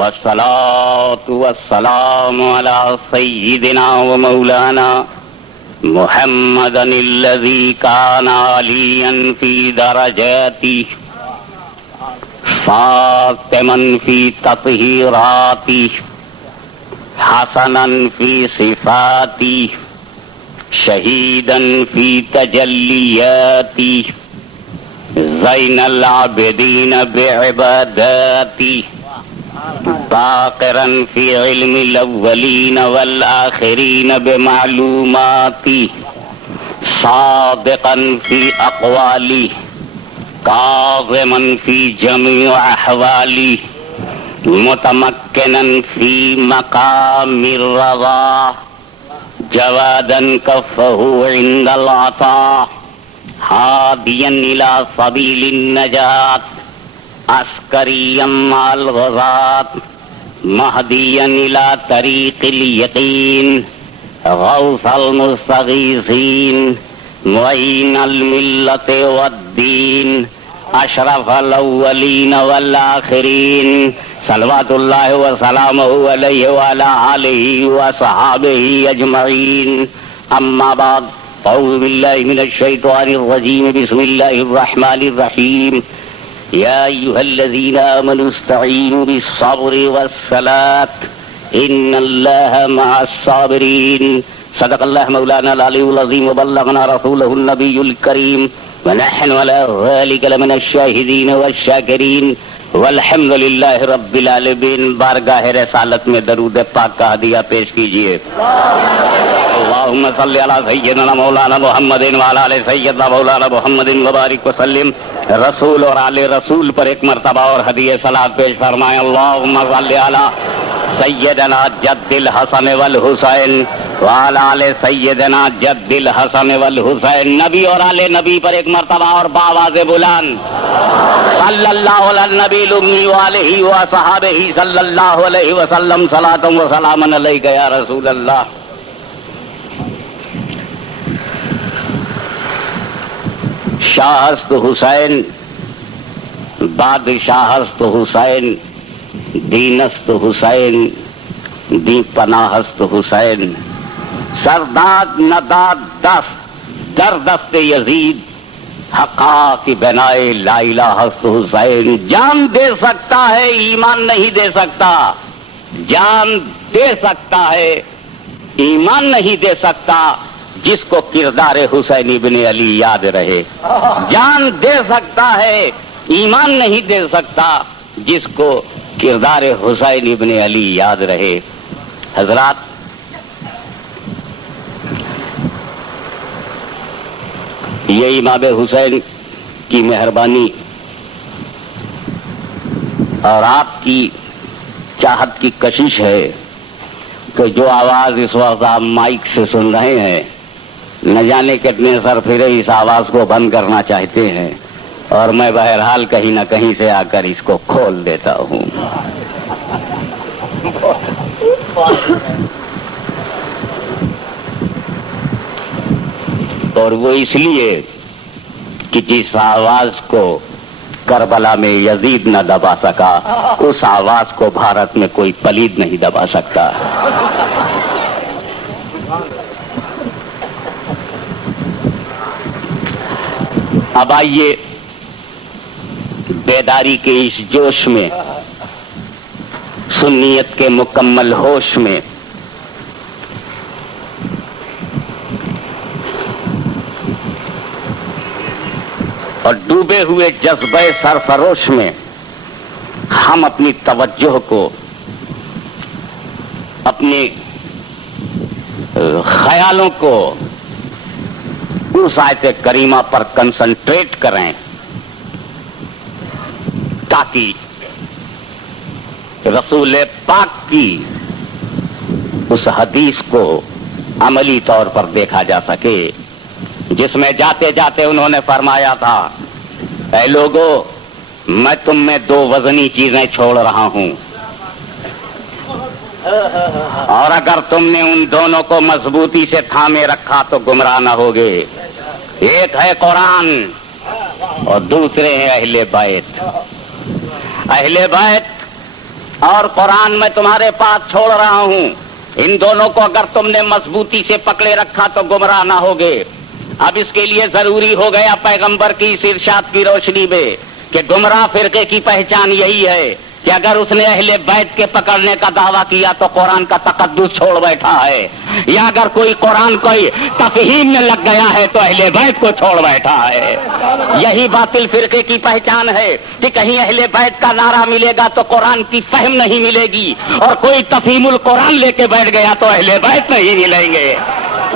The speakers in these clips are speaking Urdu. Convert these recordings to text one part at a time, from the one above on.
والصلاة والسلام على سيدنا ومولانا محمد الذي كان عاليا في درجاته فاطما في تطهيراته حسنا في صفاته شهيدا في تجلياته زين العابدين بعباداته باقرا في علم الأولين والآخرين بمعلوماته صادقا في أقواله كاظما في جميع أحواله متمكنا في مقام الرضا جوادا كفه عند العطاء هاديا إلى سبيل النجاة عسكريا مع الغزاة مهديا إلى طريق اليقين غوث المستغيثين معين الملة والدين أشرف الأولين والآخرين صلوات الله وسلامه عليه وعلى آله وصحابه أجمعين أما بعد أعوذ بالله من الشيطان الرجيم بسم الله الرحمن الرحيم يا أيها الذين آمنوا استعينوا بالصبر والصلاة إن الله مع الصابرين صدق الله مولانا العلي العظيم وبلغنا رسوله النبي الكريم ونحن على ذلك لمن الشاهدين والشاكرين والحمد للہ رب العالمین. بارگاہ رسالت میں درود پاک کا ہدیہ پیش کیجیے. اللہم صلی علی سیدنا مولانا محمد وعلی آل سیدنا مولانا محمد وبارک وسلم. رسول اور آل رسول پر ایک مرتبہ اور ہدیہ صلاۃ پیش فرمائیں. اللہم صلی علی سیدنا جد الحسن والحسین وعلی آل سیدنا جد الحسن والحسین. نبی اور آل نبی پر ایک مرتبہ اور بآواز بلند صلی اللہ علی النبی الامی وآلہ وصحابہ صلی اللہ علیہ وسلم صلاۃ و سلام علیک یا رسول اللہ. شاہست حسین بادشاہست حسین دینست حسین دی پناہست حسین سرداد نداد دست در دست یزید حقا کی بنائے لا الہ ہست حسین. جان دے سکتا ہے ایمان نہیں دے سکتا. جان دے سکتا ہے ایمان نہیں دے سکتا جس کو کردار حسین ابن علی یاد رہے. جان دے سکتا ہے ایمان نہیں دے سکتا جس کو کردار حسین ابن علی یاد رہے. حضرات، یہ امام حسین کی مہربانی اور آپ کی چاہت کی کشش ہے کہ جو آواز اس وقت آپ مائک سے سن رہے ہیں، نہ جانے کتنے سر پھرے اس آواز کو بند کرنا چاہتے ہیں، اور میں بہرحال کہیں نہ کہیں سے آ کر اس کو کھول دیتا ہوں. اور وہ اس لیے کہ جس آواز کو کربلا میں یزید نہ دبا سکا، اس آواز کو بھارت میں کوئی پلید نہیں دبا سکتا. اب آئیے بیداری کے اس جوش میں، سنیت کے مکمل ہوش میں، اور ڈوبے ہوئے جذبہ سرفروش میں ہم اپنی توجہ کو اپنے خیالوں کو اس آیت کریمہ پر کنسنٹریٹ کریں تاکہ رسول پاک کی اس حدیث کو عملی طور پر دیکھا جا سکے، جس میں جاتے جاتے انہوں نے فرمایا تھا، اے لوگو، میں تم میں دو وزنی چیزیں چھوڑ رہا ہوں، اور اگر تم نے ان دونوں کو مضبوطی سے تھامے رکھا تو گمراہ نہ ہوگے. ایک ہے قرآن اور دوسرے ہیں اہل بیت. اہل بیت اور قرآن میں تمہارے پاس چھوڑ رہا ہوں. ان دونوں کو اگر تم نے مضبوطی سے پکڑے رکھا تو گمراہ نہ ہوگے. اب اس کے لیے ضروری ہو گیا پیغمبر کی اس ارشاد کی روشنی میں کہ گمراہ فرقے کی پہچان یہی ہے کہ اگر اس نے اہل بیت کے پکڑنے کا دعویٰ کیا تو قرآن کا تقدس چھوڑ بیٹھا ہے, یا اگر کوئی قرآن کوئی تفہیم میں لگ گیا ہے تو اہل بیت کو چھوڑ بیٹھا ہے. یہی باطل فرقے کی پہچان ہے کہ کہیں اہل بیت کا نعرہ ملے گا تو قرآن کی فہم نہیں ملے گی, اور کوئی تفہیم القرآن لے کے بیٹھ گیا تو اہل بیت نہیں ملیں گے.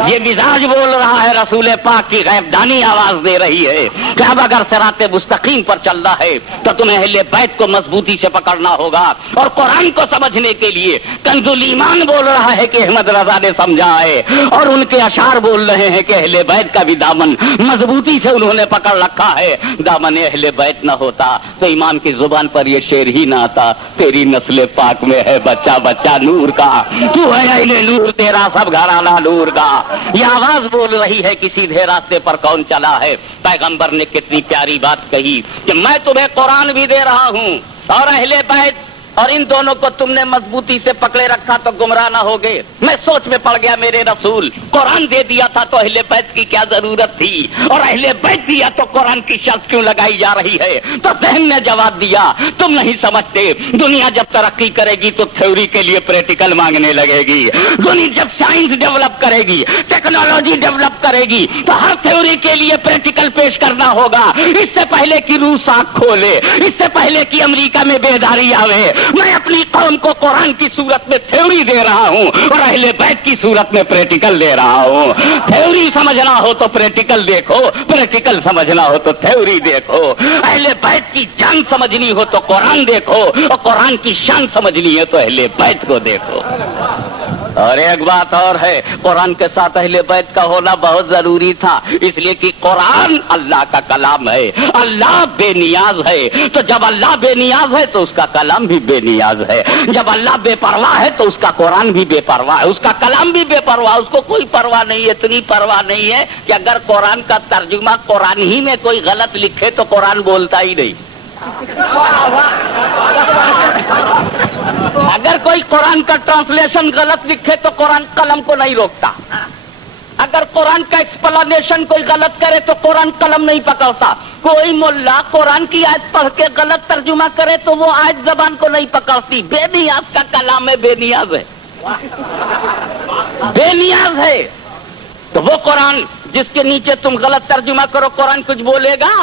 یہ مزاج بول رہا ہے, رسول پاک کی غیب دانی آواز دے رہی ہے کہ اب اگر صراط مستقیم پر چلنا ہے تو تمہیں اہل بیت کو مضبوطی سے پکڑنا ہوگا. اور قرآن کو سمجھنے کے لیے کنز الایمان بول رہا ہے کہ احمد رضا نے سمجھا ہے, اور ان کے اشعار بول رہے ہیں کہ اہل بیت کا بھی دامن مضبوطی سے انہوں نے پکڑ رکھا ہے. دامن اہل بیت نہ ہوتا تو امام کی زبان پر یہ شعر ہی نہ آتا, تیری نسل پاک میں ہے بچہ بچہ نور کا, تو ہے اہل نور تیرا سب گھرانہ نور کا. یہ آواز بول رہی ہے کہ سیدھے راستے پر کون چلا ہے. پیغمبر نے کتنی پیاری بات کہی کہ میں تمہیں قرآن بھی دے رہا ہوں اور اہل بیت, اور ان دونوں کو تم نے مضبوطی سے پکڑے رکھا تو گمراہ نہ ہوگے. میں سوچ میں پڑ گیا, میرے رسول قرآن دے دیا تھا تو اہل بیت کی کیا ضرورت تھی, اور اہل بیت دیا تو قرآن کی شرط کیوں لگائی جا رہی ہے. تو ذہن نے جواب دیا, تم نہیں سمجھتے, دنیا جب ترقی کرے گی تو تھیوری کے لیے پریکٹیکل مانگنے لگے گی. دنیا جب سائنس ڈیولپ کرے گی, ٹیکنالوجی ڈیولپ کرے گی تو ہر تھیوری کے لیے پریکٹیکل پیش کرنا ہوگا. اس سے پہلے کہ روس آنکھ کھولے, اس سے پہلے کہ امریکہ میں بیداری آوے, میں اپنی قوم کو قرآن کی صورت میں تھیوری دے رہا ہوں اور اہل بیت کی صورت میں پریکٹیکل دے رہا ہوں. تھیوری سمجھنا ہو تو پریکٹیکل دیکھو, پریکٹیکل سمجھنا ہو تو تھیوری دیکھو. اہل بیت کی جان سمجھنی ہو تو قرآن دیکھو, اور قرآن کی شان سمجھنی ہے تو اہل بیت کو دیکھو. اور ایک بات اور ہے, قرآن کے ساتھ اہل بیت کا ہونا بہت ضروری تھا, اس لیے کہ قرآن اللہ کا کلام ہے, اللہ بے نیاز ہے. تو جب اللہ بے نیاز ہے تو اس کا کلام بھی بے نیاز ہے. جب اللہ بے پرواہ ہے تو اس کا قرآن بھی بے پرواہ ہے, اس کا کلام بھی بے پرواہ. اس کو کوئی پرواہ نہیں, اتنی پرواہ نہیں ہے کہ اگر قرآن کا ترجمہ قرآن ہی میں کوئی غلط لکھے تو قرآن بولتا ہی نہیں. اگر کوئی قرآن کا ٹرانسلیشن غلط لکھے تو قرآن قلم کو نہیں روکتا. اگر قرآن کا ایکسپلینیشن کوئی غلط کرے تو قرآن قلم نہیں پکڑتا. کوئی ملا قرآن کی آیت پڑھ کے غلط ترجمہ کرے تو وہ آیت زبان کو نہیں پکڑتی. بے نیاز کا کلام ہے, بے نیاز ہے, بے نیاز ہے. تو وہ قرآن جس کے نیچے تم غلط ترجمہ کرو, قرآن کچھ بولے گا؟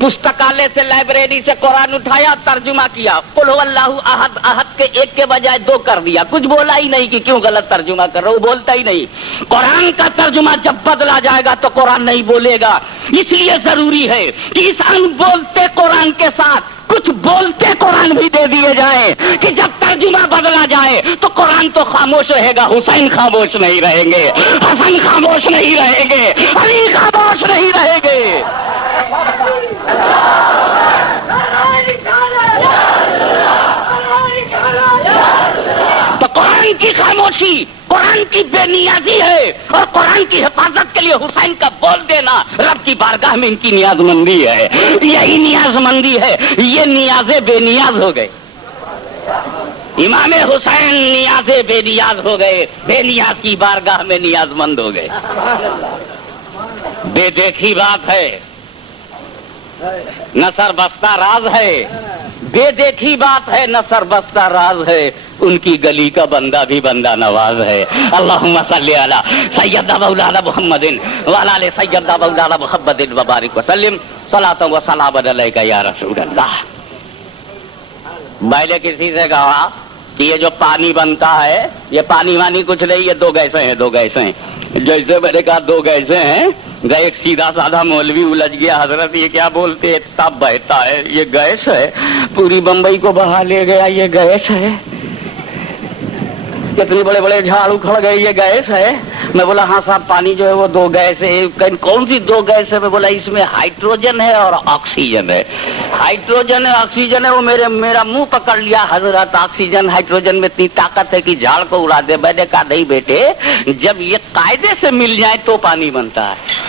پستکالے سے, لائبریری سے قرآن اٹھایا, ترجمہ کیا, قل هو اللہ احد, احد کے ایک کے بجائے دو کر دیا, کچھ بولا ہی نہیں کہ کیوں غلط ترجمہ کر رہا ہو, بولتا ہی نہیں. قرآن کا ترجمہ جب بدلا جائے گا تو قرآن نہیں بولے گا. اس لیے ضروری ہے کہ اس ان بولتے قرآن کے ساتھ کچھ بولتے قرآن بھی دے دیے جائیں کہ جب ترجمہ بدلا جائے تو قرآن تو خاموش رہے گا, حسین خاموش نہیں رہیں گے, حسن خاموش نہیں رہیں گے, علی خاموش نہیں رہیں گے. تو قرآن کی خاموشی قرآن کی بے نیازی ہے, اور قرآن کی حفاظت کے لیے حسین کا بول دینا رب کی بارگاہ میں ان کی نیاز مندی ہے. یہی نیاز مندی ہے, یہ نیازیں بے نیاز ہو گئے. امام حسین نیاز بے نیاز ہو گئے, بے نیاز کی بارگاہ میں نیاز مند ہو گئے. بے دیکھی بات ہے, نہ سر بستہ راز ہے, بے دیکھی بات ہے, نہ سر بستہ راز ہے. ان کی گلی کا بندہ بھی بندہ نواز ہے. اللہم صلی علی سیدنا مولانا محمد وعلی آل سیدنا مولانا محمد وبارک وسلم صلاۃ و سلام علیک یا رسول اللہ. میں نے کسی سے کہا کہ یہ جو پانی بنتا ہے یہ پانی وانی کچھ نہیں, یہ دو گیسیں ہیں, دو گیسیں ہیں. جیسے میں نے کہا دو گیسیں ہیں, ایک سیدھا سادھا مولوی الجھ گیا, حضرت یہ کیا بولتے, تب بہتا ہے, یہ گیس ہے, پوری بمبئی کو بہا لے گیا, یہ گیس ہے, کتنے بڑے بڑے جھاڑ اکھڑ گئے, یہ گیس ہے. میں بولا ہاں صاحب پانی جو ہے وہ دو گیس ہے. کون سی دو گیس ہے؟ میں بولا اس میں ہائیڈروجن ہے اور آکسیجن ہے. ہائیڈروجن ہے آکسیجن ہے, وہ میرا منہ پکڑ لیا, حضرت آکسیجن ہائیڈروجن میں اتنی طاقت ہے کہ جھاڑ کو اڑا دے. میں نے کہا نہیں بیٹے, جب یہ قاعدے سے مل جائے تو پانی بنتا ہے.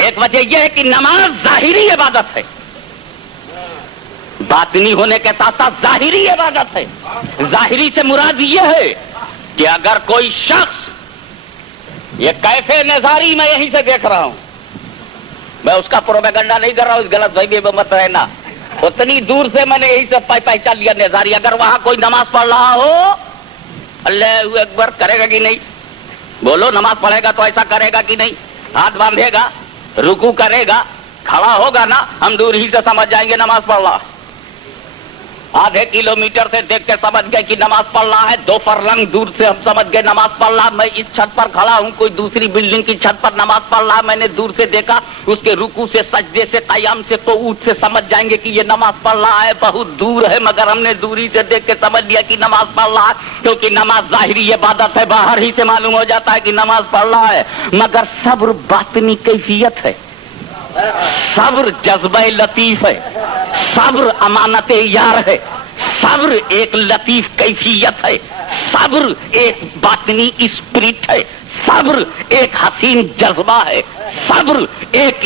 ایک وجہ یہ ہے کہ نماز ظاہری عبادت ہے، باطنی ہونے کے ساتھ ساتھ ظاہری عبادت ہے۔ ظاہری سے مراد یہ ہے کہ اگر کوئی شخص، یہ کیفے نظاری میں یہیں سے دیکھ رہا ہوں، میں اس کا پروپیگنڈا نہیں کر رہا ہوں، اس غلط فہمی میں مت رہنا، اتنی دور سے میں نے یہی سے پہچان لیا نظاری۔ اگر وہاں کوئی نماز پڑھ رہا ہو، اللہ اکبر کرے گا کہ نہیں؟ بولو، نماز پڑھے گا تو ایسا کرے گا کہ نہیں؟ ہاتھ باندھے گا، رکوع کرے گا، کھڑا ہوگا نا، ہم دور ہی سے سمجھ جائیں گے نماز پڑھ رہا۔ آدھے کلومیٹر سے دیکھ کے سمجھ گئے کہ نماز پڑھ رہا ہے، 2 فرلنگ دور سے ہم سمجھ گئے نماز پڑھ رہا۔ میں اس چھت پر کھڑا ہوں، کوئی دوسری بلڈنگ کی چھت پر نماز پڑھ رہا، میں نے دور سے دیکھا، اس کے رکوع سے، سجدے سے، قیام سے، قعود سے سمجھ جائیں گے کہ یہ نماز پڑھ رہا ہے، بہت دور ہے، مگر ہم نے دوری سے دیکھ کے سمجھ لیا کہ نماز پڑھ رہا ہے، کیونکہ نماز ظاہری عبادت ہے، باہر ہی سے معلوم ہو جاتا ہے کہ نماز پڑھ رہا ہے۔ مگر صبر باطنی کیفیت ہے، صبر جذبہ لطیف ہے، صبر امانت یار ہے، صبر ایک لطیف کیفیت ہے، صبر ایک باطنی اسپرٹ ہے، صبر ایک حسین جذبہ ہے، صبر ایک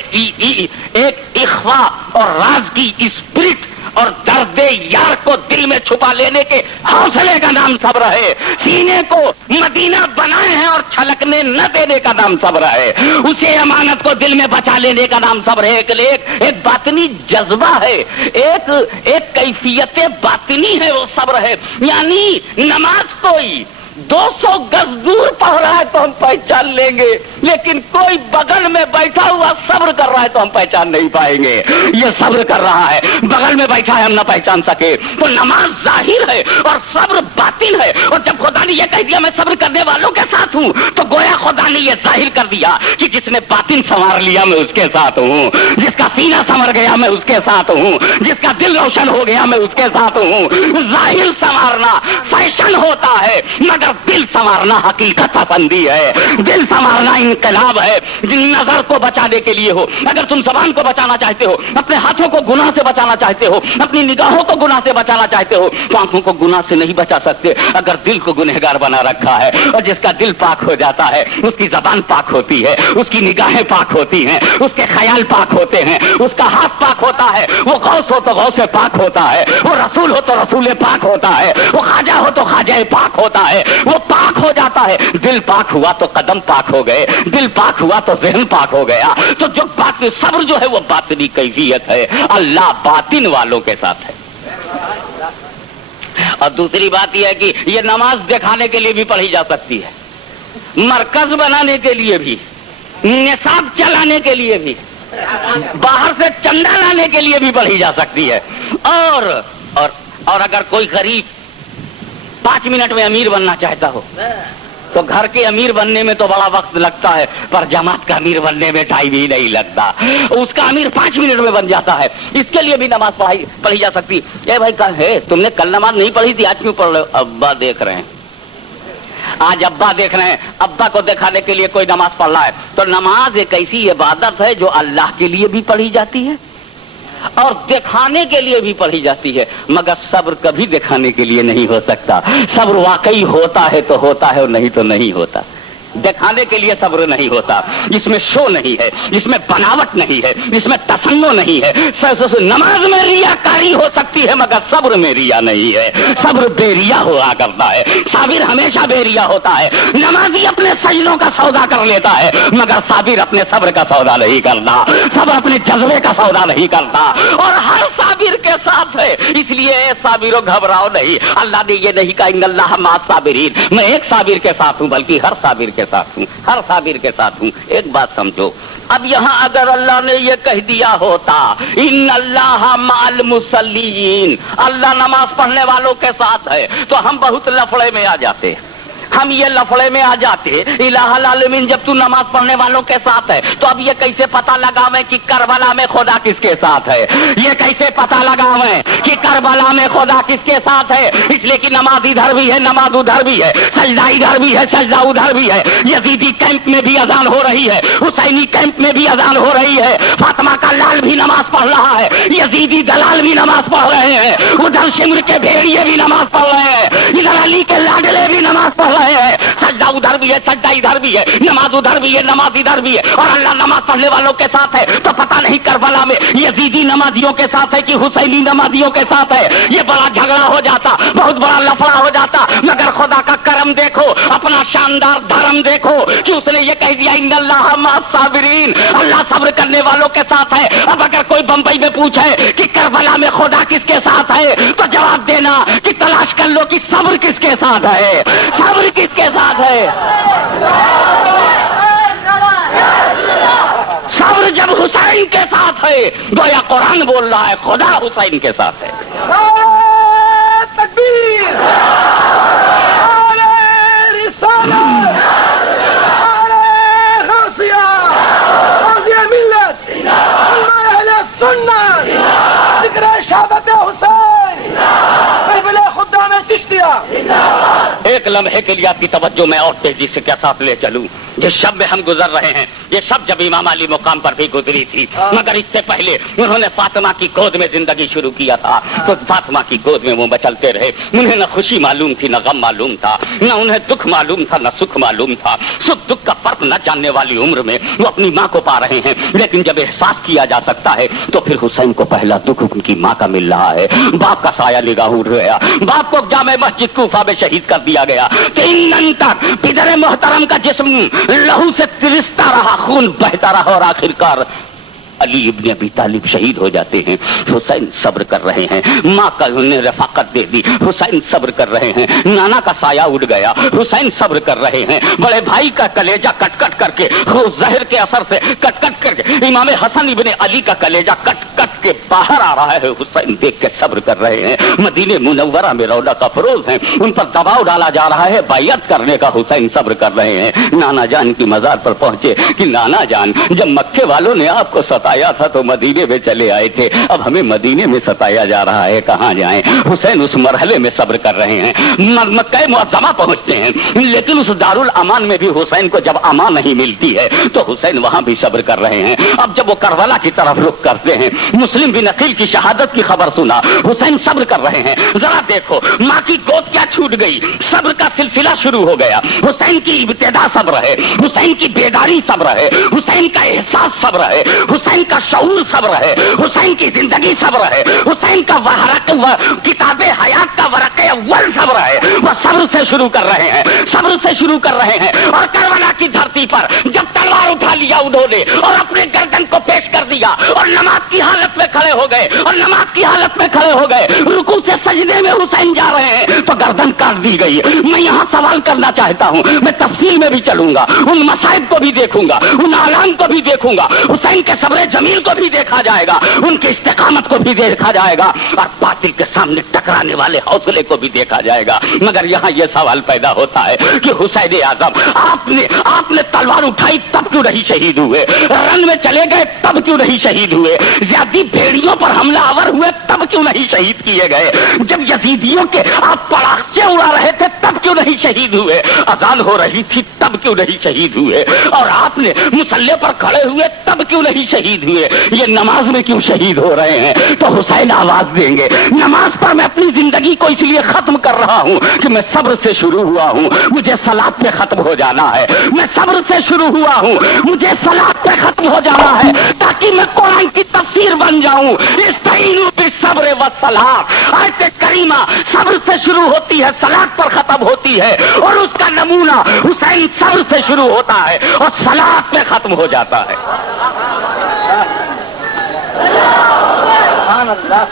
اخوا اور راز کی اسپرٹ اور درد یار کو دل میں چھپا لینے کے حوصلے کا نام صبر ہے۔ سینے کو مدینہ بنائے ہیں اور چھلکنے نہ دینے کا نام صبر ہے۔ اسے امانت کو دل میں بچا لینے کا نام صبر ہے۔ ایک باطنی جذبہ ہے، ایک کیفیت باطنی ہے، وہ صبر ہے۔ یعنی نماز کوئی 200 گز دور پڑھ رہا ہے تو ہم پہچان لیں گے، لیکن کوئی بغل میں بیٹھا ہوا صبر کر رہا ہے تو ہم پہچان نہیں پائیں گے۔ یہ صبر کر رہا ہے، بغل میں بیٹھا ہے، ہم نہ پہچان سکے۔ تو نماز ظاہر ہے اور صبر باطن ہے۔ اور جب خدا نے یہ کہہ دیا میں صبر کرنے والوں کے ساتھ ہوں، تو گویا خدا نے یہ ظاہر کر دیا کہ جس نے باطن سنوار لیا میں اس کے ساتھ ہوں، جس کا سینہ سنور گیا میں اس کے ساتھ ہوں، جس کا دل روشن ہو گیا میں اس کے ساتھ ہوں۔ ظاہر سنوارنا فیشن ہوتا ہے، مگر دل سنوارنا حقیقت پسندی ہے، دل سنوارنا انقلاب ہے۔ نظر کو بچانے کے لیے ہو، اگر تم زبان کو بچانا چاہتے ہو، اپنے ہاتھوں کو گناہ سے بچانا چاہتے ہو، اپنی نگاہوں کو گناہ سے بچانا چاہتے ہو، تو آنکھوں کو گناہ سے نہیں بچا سکتے اگر دل کو گنہگار بنا رکھا ہے۔ اور جس کا دل پاک ہو جاتا ہے، اس کی زبان پاک ہوتی ہے، اس کی نگاہیں پاک ہوتی ہیں، اس کے خیال پاک ہوتے ہیں، اس کا ہاتھ پاک ہوتا ہے، وہ غوث ہو تو غوث پاک ہوتا ہے، وہ رسول ہو تو رسول پاک ہوتا ہے، وہ خواجہ ہو تو خواجہ پاک ہوتا ہے، وہ پاک ہو جاتا ہے۔ دل پاک ہوا تو قدم پاک ہو گئے، دل پاک ہوا تو ذہن پاک ہو گیا۔ تو جو بات صبر جو ہے وہ باطنی کیفیت ہے، اللہ باطن والوں کے ساتھ ہے۔ اور دوسری بات یہ ہے کہ یہ نماز دکھانے کے لیے بھی پڑھی جا سکتی ہے، مرکز بنانے کے لیے بھی، نصاب چلانے کے لیے بھی، باہر سے چندہ لانے کے لیے بھی پڑھی جا سکتی ہے۔ اور اگر کوئی غریب 5 منٹ میں امیر بننا چاہتا ہو تو گھر کے امیر بننے میں تو بڑا وقت لگتا ہے، پر جماعت کا امیر بننے میں ٹائم ہی نہیں لگتا، اس کا امیر 5 منٹ میں بن جاتا ہے۔ اس کے لیے بھی نماز پڑھی جا سکتی ہے۔ بھائی ہے تم نے کل نماز نہیں پڑھی تھی، آج کیوں پڑھ رہے ہو؟ ابا دیکھ رہے ہیں، آج ابا دیکھ رہے ہیں، ابا کو دکھانے کے لیے کوئی نماز پڑھ رہا ہے۔ تو نماز ایک ایسی عبادت ہے جو اللہ کے لیے بھی پڑھی جاتی ہے اور دکھانے کے لیے بھی پڑھی جاتی ہے، مگر صبر کبھی دکھانے کے لیے نہیں ہو سکتا۔ صبر واقعی ہوتا ہے تو ہوتا ہے اور نہیں تو نہیں ہوتا۔ دکھانے کے لیے صبر نہیں ہوتا، اس میں شو نہیں ہے، اس میں بناوٹ نہیں ہے، اس میں تصنع نہیں ہے۔ نماز میں ریاکاری ہو سکتی ہے مگر صبر میں ریا نہیں ہے، صبر بے ریا ہوا کرتا ہے، صابر ہمیشہ بے ریا ہوتا ہے۔ نمازی اپنے سجدوں کا سودا کر لیتا ہے مگر صابر اپنے صبر کا سودا نہیں کرتا، صبر اپنے جذبے کا سودا نہیں کرتا، اور ہر صابر کے ساتھ ہے۔ اس لیے صابروں گھبراؤ نہیں، اللہ نے یہ نہیں کہا ان اللہ مع الصابرین، میں ایک صابر کے ساتھ ہوں بلکہ ہر صابر کے ساتھ ہوں، ہر صابر کے ساتھ ہوں۔ ایک بات سمجھو، اب یہاں اگر اللہ نے یہ کہہ دیا ہوتا ان اللہ مع المصلین، اللہ نماز پڑھنے والوں کے ساتھ ہے، تو ہم بہت لفڑے میں آ جاتے، ہم یہ لفڑے میں آ جاتے۔ الہ العالمین جب تو نماز پڑھنے والوں کے ساتھ ہے تو اب یہ کیسے پتہ لگاویں کہ کربلا میں خدا کس کے ساتھ ہے؟ یہ کیسے پتہ لگاویں کہ کربلا میں خدا کس کے ساتھ ہے؟ اس لیے کہ نماز ادھر بھی ہے، نماز ادھر بھی ہے، سجدہ ادھر بھی ہے، سجدہ ادھر بھی ہے۔ یزیدی کیمپ میں بھی اذان ہو رہی ہے، حسینی کیمپ میں بھی اذان ہو رہی ہے، فاطمہ کا لال بھی نماز پڑھ رہا ہے، یزیدی دلال بھی نماز پڑھ رہے ہیں، ادھر شمر کے بھیڑیے بھی نماز پڑھ رہے ہیں، ادھر علی کے لاڈلے بھی نماز پڑھ رہے ہیں، سجدہ ادھر بھی ہے, سجدہ ادھر بھی ہے, نماز ادھر بھی ہے, نماز ادھر بھی ہے, اور اللہ نماز پڑھنے والوں کے ساتھ ہے. تو پتہ نہیں کربلا میں یزیدی نمازیوں کے ساتھ ہے کہ حسینی نمازیوں کے ساتھ ہے. یہ بڑا جھگڑا ہو جاتا, بہت بڑا لفڑا ہو جاتا. مگر خدا کا کرم دیکھو, اپنا شاندار دھرم دیکھو کہ اس نے یہ کہہ دیا ان اللہ مع الصابرین, اللہ صبر کرنے والوں کے ساتھ ہے. اب اگر کوئی بمبئی میں پوچھے کہ کربلا میں خدا کس کے ساتھ ہے تو جواب دینا کہ تلاش کر لو کہ صبر کس کے ساتھ ہے, صبر کس کے ساتھ ہے. صبر جب حسین کے ساتھ ہے, گویا قرآن بول رہا ہے خدا حسین کے ساتھ ہے. تکبیر, نعرہ رسالت, نعرہ غوثیہ, غوثیہ ملت, اہل سنت, ذکر شہادت حسین, بلبل خدام چشتیہ. ایک لمحے کے لیے آپ کی توجہ میں اور تیزی سے کیا ساتھ لے چلوں. جس شب میں ہم گزر رہے ہیں, یہ شب جب امام علی مقام پر بھی گزری تھی, مگر اس سے پہلے انہوں نے فاطمہ کی گود میں زندگی شروع کیا تھا. تو فاطمہ کی گود میں وہ بچلتے رہے. انہیں نہ خوشی معلوم تھی, نہ غم معلوم تھا, نہ انہیں دکھ معلوم تھا, نہ سکھ معلوم تھا. سکھ دکھ کا فرق نہ جاننے والی عمر میں وہ اپنی ماں کو پا رہے ہیں. لیکن جب احساس کیا جا سکتا ہے تو پھر حسین کو پہلا دکھ ان کی ماں کا مل رہا ہے. باپ کا سایہ نگاہ اٹھ گیا, باپ کو جامع مسجد کوفہ میں شہید کر دیا گیا. 3 دن تک پدر محترم کا جسم لہو سے ترستا رہا, خون بہتا رہا, اور آخرکار علی ابن ابی طالب شہید ہو جاتے ہیں. حسین صبر کر رہے ہیں, ماں کا انہیں رفاقت دے دی, حسین صبر کر رہے ہیں. نانا کا سایہ اڑ گیا, حسین صبر کر رہے ہیں. بڑے بھائی کا کلیجہ کٹ کٹ کر کے, زہر کے اثر سے کٹ کٹ کر کے امام حسن ابن علی کا کلیجہ کٹ کٹ کے باہر آ رہا ہے. حسین دیکھ کے صبر کر رہے ہیں. مدینہ منورہ میں رونق افروز ہیں, ان پر دباؤ ڈالا جا رہا ہے بیعت کرنے کا. حسین صبر کر رہے ہیں. نانا جان کی مزار پر پہنچے کہ نانا جان, جب مکے والوں نے آپ کو ستایا تھا تو مدینے میں چلے آئے تھے, اب ہمیں مدینے میں ستایا جا رہا ہے, کہاں جائیں. حسین اس مرحلے میں صبر کر رہے ہیں. مکہ معظمہ پہنچتے ہیں, لیکن اس دارالامان میں بھی حسین کو جب امان نہیں ملتی ہے تو حسین وہاں بھی صبر کر رہے ہیں. اب جب وہ کربلا کی طرف رخ کرتے ہیں, مسلم بن عقیل کی شہادت کی خبر سنا, حسین صبر کر رہے ہیں. ذرا دیکھو ماں کی گود کیا چھوٹ گئی, صبر کا سلسلہ شروع ہو گیا. حسین کی ابتدا صبر ہے, حسین کی بیداری صبر ہے, حسین کا احساس صبر ہے, حسین کا شعور صبر ہے, حسین کی زندگی صبر ہے, حسین کا کتاب حیات کا ورق اول صبر ہے. وہ صبر سے شروع کر رہے ہیں, صبر سے شروع کر رہے ہیں. اور کربلا کی دھرتی پر جب تلوار اٹھا لیا انہوں نے اور اپنے گردن کو پیش کر دیا اور نماز کی حالت میں کھڑے ہو گئے, اور نماز کی حالت میں کھڑے ہو گئے, رکوع سے سجدے میں حسین جا رہے ہیں تو گردن کاٹ دی گئی. میں یہاں سوال کرنا چاہتا ہوں, میں تفصیل میں بھی چلوں گا, ان مسائب کو بھی دیکھوں گا, ان اعلان کو بھی دیکھوں گا, حسین کے صبر جمیل کو بھی دیکھا جائے گا, ان کی استقامت کو بھی دیکھا جائے گا, اور باطل کے سامنے ٹکرانے والے حوصلے کو بھی دیکھا جائے گا. مگر یہاں یہ سوال پیدا ہوتا ہے کہ حسین اعظم, آپ نے تلوار اٹھائی تب کیوں نہیں شہید ہوئے, رن میں چلے گئے تب کیوں نہیں شہید ہوئے, زیادی بھیڑیوں پر حملہ آور ہوئے تب کیوں نہیں شہید کیے گئے, جب یزیدیوں کے آپ پڑاخے اڑا رہے تھے تب کیوں نہیں شہید ہوئے, اذان ہو رہی تھی تب کیوں نہیں شہید ہوئے, اور آپ نے مسلح پر کھڑے ہوئے تب کیوں نہیں شہید ہوئے, یہ نماز میں کیوں شہید ہو رہے ہیں. تو حسین آواز دیں گے, نماز پر میں اپنی زندگی کو اس لیے ختم کر رہا ہوں کہ میں صبر سے شروع ہوا ہوں, مجھے صلاۃ پہ ختم ہو جانا ہے. میں صبر سے شروع ہوا ہوں, مجھے صلاۃ پہ ختم ہو جانا ہے تاکہ میں قرآن کی تفسیر بن جاؤں. استعینوا بالصبر والصلاۃ, آیت کریمہ صبر سے شروع ہوتی ہے, صلاۃ پر ختم ہوتی ہے, اور اس کا نمونہ حسین صبر سے شروع ہوتا ہے اور صلاۃ پہ ختم ہو جاتا ہے. سبحان اللہ,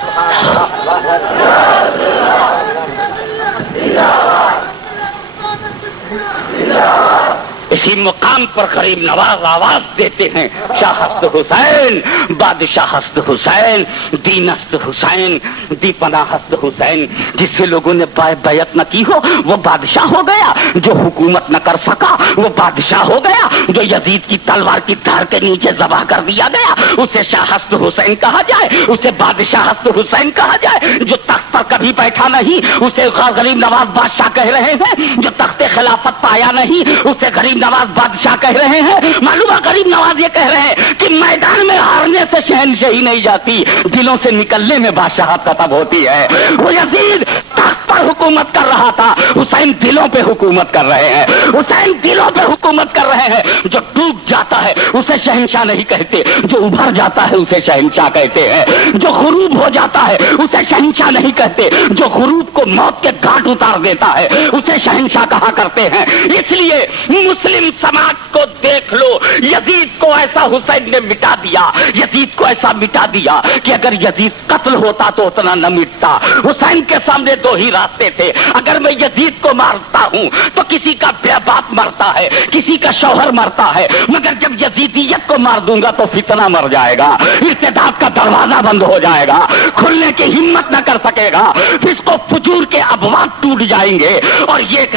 اسی مقام پر غریب نواز آواز دیتے ہیں, شاہست حسین, بادشاہ ہست حسین, دینست حسین, دی پناہ ہست حسین. جس سے لوگوں نے بیعت نہ کی ہو وہ بادشاہ ہو گیا, جو حکومت نہ کر سکا وہ بادشاہ ہو گیا, جو یزید کی تلوار کی دھار کے نیچے ذبح کر دیا گیا اسے شاہ ہست حسین کہا جائے, اسے بادشاہ ہست حسین کہا جائے. جو تخت پر کبھی بیٹھا نہیں اسے غریب نواز بادشاہ کہہ رہے ہیں, جو تخت خلافت پایا نہیں اسے غریب نواز بادشاہ کہہ رہے ہیں. معلومہ غریب نواز یہ کہہ رہے ہیں کہ میدان میں ہارنے سے شہنشاہی نہیں جاتی, دلوں سے نکلنے میں بادشاہت ختم ہوتی ہے. وہ یزید تخت پر پر حکومت کر رہا تھا، حسین دلوں پہ حکومت کر رہے ہیں، حسین دلوں پہ حکومت کر رہے ہیں۔ جو ڈوب جاتا ہے اسے شہنشاہ نہیں کہتے، جو ابھر جاتا ہے اسے شہنشاہ کہتے ہیں، جو غروب ہو جاتا ہے اسے شہنشاہ نہیں کہتے، جو غروب کو موت کے گھاٹ اتار دیتا ہے اسے شہنشاہ کہا کرتے ہیں۔ اس لیے مسلم سماج کو دیکھ لو، یزید کو ایسا حسین نے مٹا دیا، یزید کو ایسا مٹا دیا کہ اگر یزید قتل ہوتا تو اتنا نہ مٹتا۔ حسین کے سامنے دو ہی راستے تھے، اگر میں یزید کو مارتا ہوں تو کسی کا باپ مرتا ہے، کسی کا شوہر مرتا ہے، مگر جب یزیدیت کو مار دوں گا تو فتنہ مر جائے گا، ارتداد کا دروازہ بند ہو جائے گا، کھلنے کی ہمت نہ کر سکے گا، فسق و فجور کے ابواب ٹوٹ جائیں گے، اور یہ ایک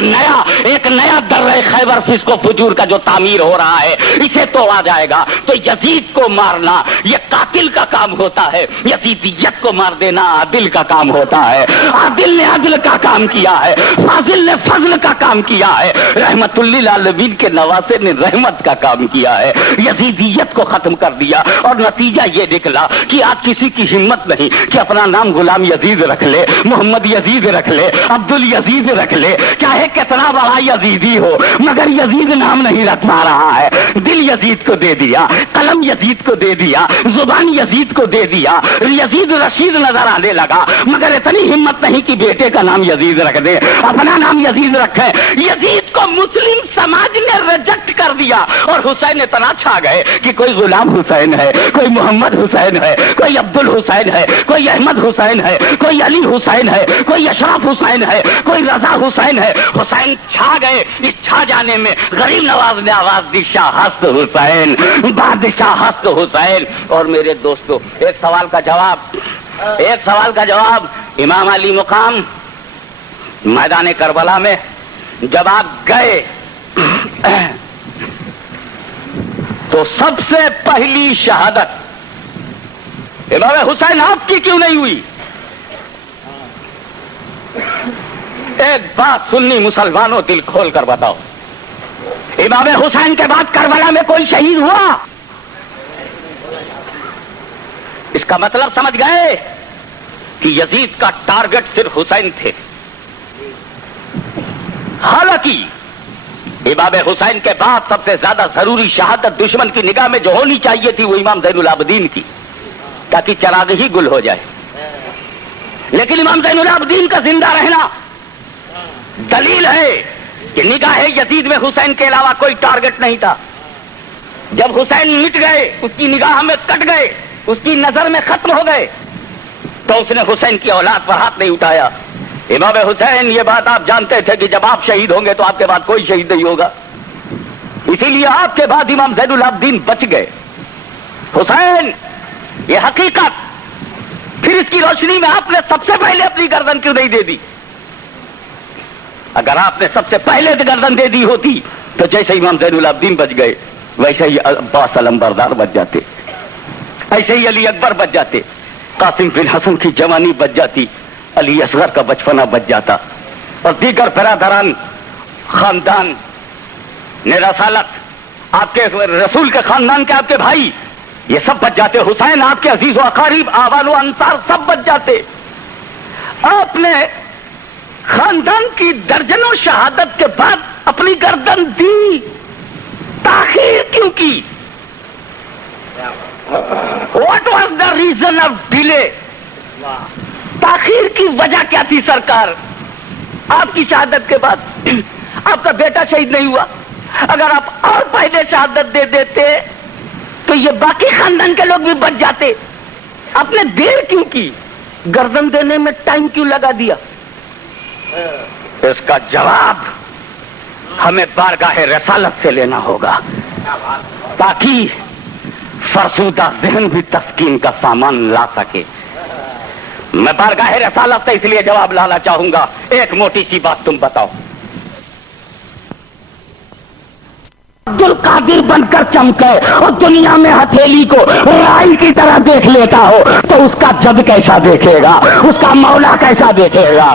نیا درہ خیبر فسق و فجور کا جو تعمیر ہو رہا ہے اسے توڑا جائے گا۔ تو یزید کو مارنا یہ قاتل کا کام ہوتا ہے، یزیدیت کو مار دینا عادل کا کام ہوتا ہے۔ عادل نے عدل کا کام کیا ہے، فاضل نے فضل کا کام کیا ہے، رحمت للعالمین کے نواسے نے رحمت کا کام کیا ہے، یزیدیت کو ختم کر دیا۔ اور نتیجہ یہ نکلا کہ آج کسی کی ہمت نہیں کہ اپنا نام غلام یزید رکھ لے، محمد یزید رکھ لے، عبد الیزید رکھ لے، چاہے کتنا بڑا یزیدی ہو، مگر یزید نام نہیں رکھ پا رہا ہے۔ دل یزید کو دے دیا، قلم یزید کو دے دیا، زبان یزید کو دے دیا، یزید رشید نظر آنے لگا، مگر اتنی ہمت نہیں کہ بیٹے کا نام یزید رکھ دے، اپنا نام یزید رکھے۔ یزید کو مسلم سماج نے ریجیکٹ کر دیا، اور حسین اتنا چھا گئے کہ کوئی غلام حسین ہے، کوئی محمد حسین ہے، کوئی عبد الحسین ہے، کوئی احمد حسین ہے، کوئی علی حسین ہے، کوئی اشرف حسین ہے، کوئی رضا حسین ہے۔ حسین چھا گئے۔ اس چھا جانے میں غریب نواز نے آواز دی، شاہ ہست حسین، بادشاہ ہست حسین۔ اور میرے دوستو، ایک سوال کا جواب، امام علی مقام میدان کربلا میں جب آپ گئے تو سب سے پہلی شہادت امام حسین آپ کی کیوں نہیں ہوئی؟ ایک بات سنی مسلمانوں، دل کھول کر بتاؤ، امام حسین کے بعد کربلا میں کوئی شہید ہوا؟ اس کا مطلب سمجھ گئے کہ یزید کا ٹارگٹ صرف حسین تھے۔ حالانکہ امام حسین کے بعد سب سے زیادہ ضروری شہادت دشمن کی نگاہ میں جو ہونی چاہیے تھی وہ امام زین العابدین کی، تاکہ چراغ ہی گل ہو جائے۔ لیکن امام زین العابدین کا زندہ رہنا دلیل ہے کہ نگاہ یزید میں حسین کے علاوہ کوئی ٹارگٹ نہیں تھا۔ جب حسین مٹ گئے، اس کی نگاہ میں کٹ گئے، اس کی نظر میں ختم ہو گئے، تو اس نے حسین کی اولاد پر ہاتھ نہیں اٹھایا۔ امام حسین یہ بات آپ جانتے تھے کہ جب آپ شہید ہوں گے تو آپ کے بعد کوئی شہید نہیں ہوگا، اسی لیے آپ کے بعد امام زین العابدین بچ گئے۔ حسین یہ حقیقت، پھر اس کی روشنی میں آپ نے سب سے پہلے اپنی گردن کیوں نہیں دے دی؟ اگر آپ نے سب سے پہلے گردن دے دی ہوتی تو جیسے امام زین العابدین بچ گئے ویسے ہی عباس علمبردار بچ جاتے، ایسے ہی علی اکبر بچ جاتے، قاسم بن حسن کی جوانی بچ جاتی، علی اصغر کا بچپنا بچ جاتا، اور دیگر برادران خاندان نے رسالت، آپ کے رسول کے خاندان کے آپ کے بھائی یہ سب بچ جاتے، حسین آپ کے عزیز و اقارب آبال و انصار سب بچ جاتے۔ آپ نے خاندان کی درجنوں شہادت کے بعد اپنی گردن دی، تاخیر کیوں کی؟ What was the reason of delay? تاخیر کی وجہ کیا تھی سرکار؟ آپ کی شہادت کے بعد آپ کا بیٹا شہید نہیں ہوا، اگر آپ اور پہلے شہادت دے دیتے تو یہ باقی خاندان کے لوگ بھی بچ جاتے۔ آپ نے دیر کیوں کی؟ گردن دینے میں ٹائم کیوں لگا دیا؟ اس کا جواب ہمیں بارگاہ رسالت سے لینا ہوگا، تاکہ فرسودہ ذہن بھی تسکین کا سامان لا سکے۔ میں بارگاہ رسالت سے اس لیے جواب لانا چاہوں گا۔ ایک موٹی سی بات تم بتاؤ، عبد القادر بن کر چمکے اور دنیا میں ہتھیلی کو رائی کی طرح دیکھ لیتا ہو تو اس کا جد کیسا دیکھے گا، اس کا مولا کیسا دیکھے گا؟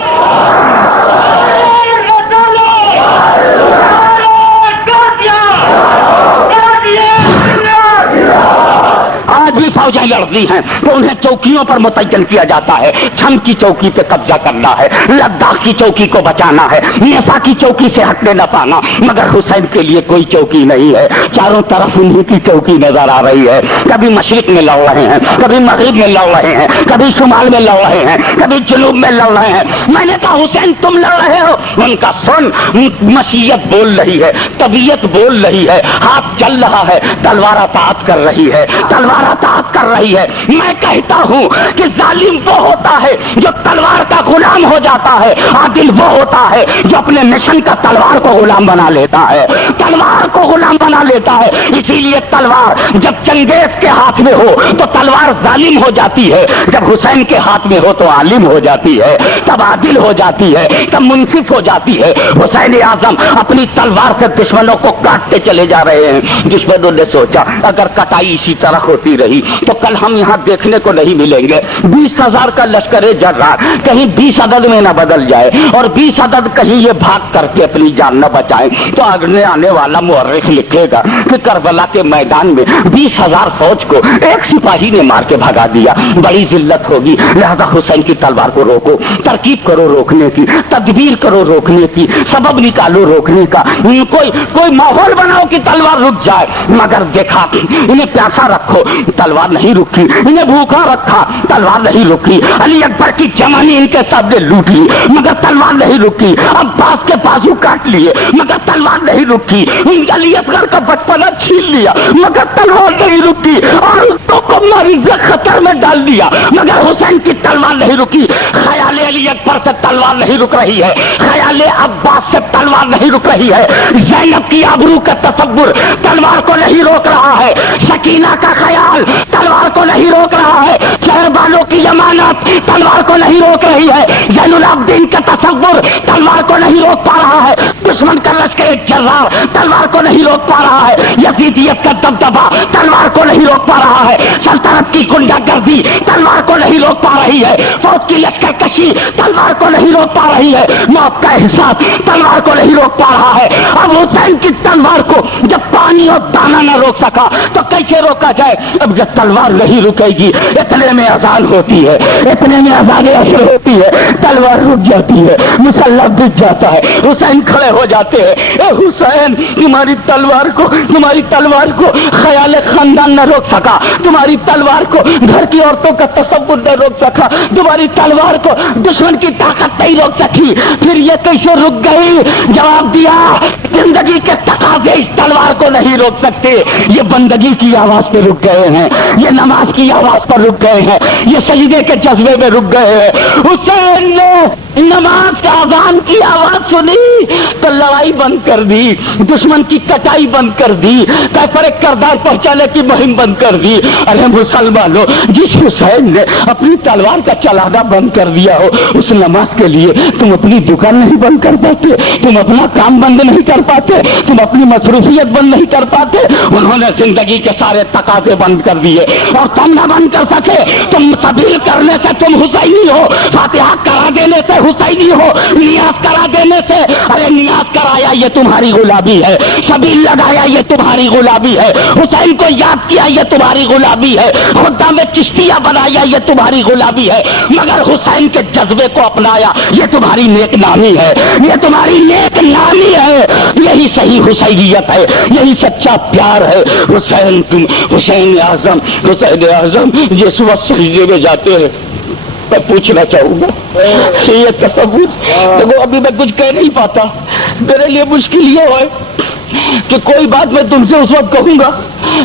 آج بھی فوجیں لڑ مرضی ہیں تو انہیں چوکیوں پر متعین کیا جاتا ہے. چھم کی چوکی پہ قبضہ کرنا ہے, لداخ کی چوکی کو بچانا ہے, نیفا کی چوکی سے ہٹنے نہ پانا. مگر حسین کے لیے کوئی چوکی نہیں ہے, چاروں طرف انہیں کی چوکی نظر آ رہی ہے. کبھی مشرق میں لڑ رہے ہیں, کبھی مغرب میں لڑ رہے ہیں, کبھی شمال میں لڑ رہے ہیں, کبھی جنوب میں لڑ رہے ہیں. میں نے کہا حسین تم لڑ رہے ہو, ان کا سن مشیت بول رہی ہے, طبیعت بول رہی ہے, ہاتھ چل رہا ہے, تلوار اطاعت کر رہی ہے, تلوار اطاعت کر رہی ہے. میں کہتا ہوں کہ ظالم وہ ہوتا ہے جو تلوار کا غلام ہو جاتا ہے, عادل وہ ہوتا ہے جو اپنے مشن کا تلوار کو غلام بنا لیتا ہے, تلوار کو غلام بنا لیتا ہے. اسی لیے تلوار جب چنگیز کے ہاتھ میں ہو تو تلوار ظالم ہو جاتی ہے, جب حسین کے ہاتھ میں ہو تو عالم ہو جاتی ہے, تب عادل ہو جاتی ہے, تب منصف ہو جاتی ہے. حسین اعظم اپنی تلوار سے دشمنوں کو کاٹتے چلے جا رہے ہیں. دشمنوں نے سوچا اگر کٹائی اسی طرح ہوتی رہی تو کل ہم یہاں دیکھنے کو نہیں ملیں گے. 20,000 کا لشکر جرار کہیں 20 عدد میں نہ بدل جائے اور 20 عدد کہیں یہ بھاگ کر کے اپنی جان نہ بچائے تو آگے آنے والا مورخ لکھے گا کہ کربلا کے میدان میں 20,000 فوج کو ایک سپاہی نے مار کے بھگا دیا, بڑی ذلت ہوگی. لہذا حسین کی تلوار کو روکو, ترکیب کرو روکنے کی, تدبیر کرو روکنے کی, سبب نکالو روکنے کا, کوئی ماحول بناؤ کہ تلوار رک جائے. مگر دیکھا انہیں پیاسا رکھو, تلوار نہیں رکی, انہیں بھوکا رکھا, تلوار نہیں رکی. علی اکبر کی جوانی ان کے سب نے لوٹ لی مگر تلوار نہیں رکی. عباس کے بازو کاٹ لیے مگر تلوار نہیں رکی. علی اکبر کا بچپنا چھین لیا مگر تلوار نہیں رکی اور اس کو مریض خطر میں ڈال دیا مگر حسین کی تلوار نہیں رکی. خیال علی اکبر سے تلوار نہیں رک رہی ہے, خیال عباس سے تلوار نہیں رک رہی ہے, زینب کی آبرو کا تصور تلوار کو نہیں روک رہا ہے, سکینہ کا خیال تلوار کو نہیں روک رہا ہے, شہر والوں کی ضمانت تلوار کو نہیں روک رہی ہے, زین العابدین کا تصور تلوار کو نہیں روک پا رہا ہے, دشمن کا لشکر جرار تلوار کو نہیں روک پا رہا ہے, یزیدیت کا دبدبا تلوار کو نہیں روک پا رہا ہے, سلطنت کی گنڈا گردی تلوار کو نہیں روک پا رہی ہے, فوج کی لشکر کشی تلوار کو نہیں روک پا رہی ہے, موت کا احساس تلوار کو نہیں روک پا رہا ہے. اب حسین کی تلوار کو جب پانی اور دانا نہ روک سکا تو کیسے روکا جائے؟ اب جب تلوار نہیں رکے گی, اتنے میں اذان ہوتی ہے, اتنے میں اذان عصر ہوتی ہے, تلوار رک جاتی ہے, مسلح بج جاتا ہے, حسین کھڑے ہو جاتے ہیں. اے حسین تمہاری تلوار کو خیال خاندان نہ روک سکا, تمہاری تلوار کو گھر کی عورتوں کا تصور نہ روک سکا, تمہاری تلوار کو دشمن کی طاقت نہیں روک سکی, پھر یہ کیسے رک گئی؟ جواب دیا زندگی کے تقاضے اس تلوار کو نہیں روک سکتے. یہ بندگی کی آواز پہ رک گئے ہیں, یہ نماز کی آواز پر رک گئے ہیں, یہ سجدے کے جذبے میں رک گئے ہیں. حسین نے نماز کا اذان کی آواز سنی تو لڑائی بند کر دی, دشمن کی کٹائی بند کر دی, کیفر کردار پہنچانے کی مہم بند کر دی. ارے مسلمانوں, جس حسین نے اپنی تلوار کا چلانا بند کر دیا ہو اس نماز کے لیے تم اپنی دکان نہیں بند کر پاتے, تم اپنا کام بند نہیں کر پاتے, تم اپنی مصروفیت بند نہیں کر پاتے. انہوں نے زندگی کے سارے تقاضے بند کر دیے اور تم نہ بند کر سکے. تم سبیل کرنے سے تم حسینی ہو, فاتحہ کرا دینے سے حسینی ہو, نیاز کرا دینے سے, ارے نیاز کرایا یہ تمہاری غلامی ہے, سبیل لگایا یہ تمہاری غلامی ہے, حسین کو یاد کیا یہ تمہاری غلامی ہے, خدا میں چشتیہ بنایا یہ تمہاری غلامی ہے, مگر حسین کے جذبے کو اپنایا یہ تمہاری نیک نامی ہے, یہ تمہاری نیک نامی ہے. یہی صحیح حسینیت ہے, یہی سچا پیار ہے. حسین تم حسین اعظم جس وقت سجدے میں جاتے ہیں میں پوچھنا چاہوں گا یہ تصور دیکھو, ابھی میں کچھ کہہ نہیں پاتا, میرے لیے مشکل یہ ہے کہ کوئی بات میں تم سے اس وقت کہوں گا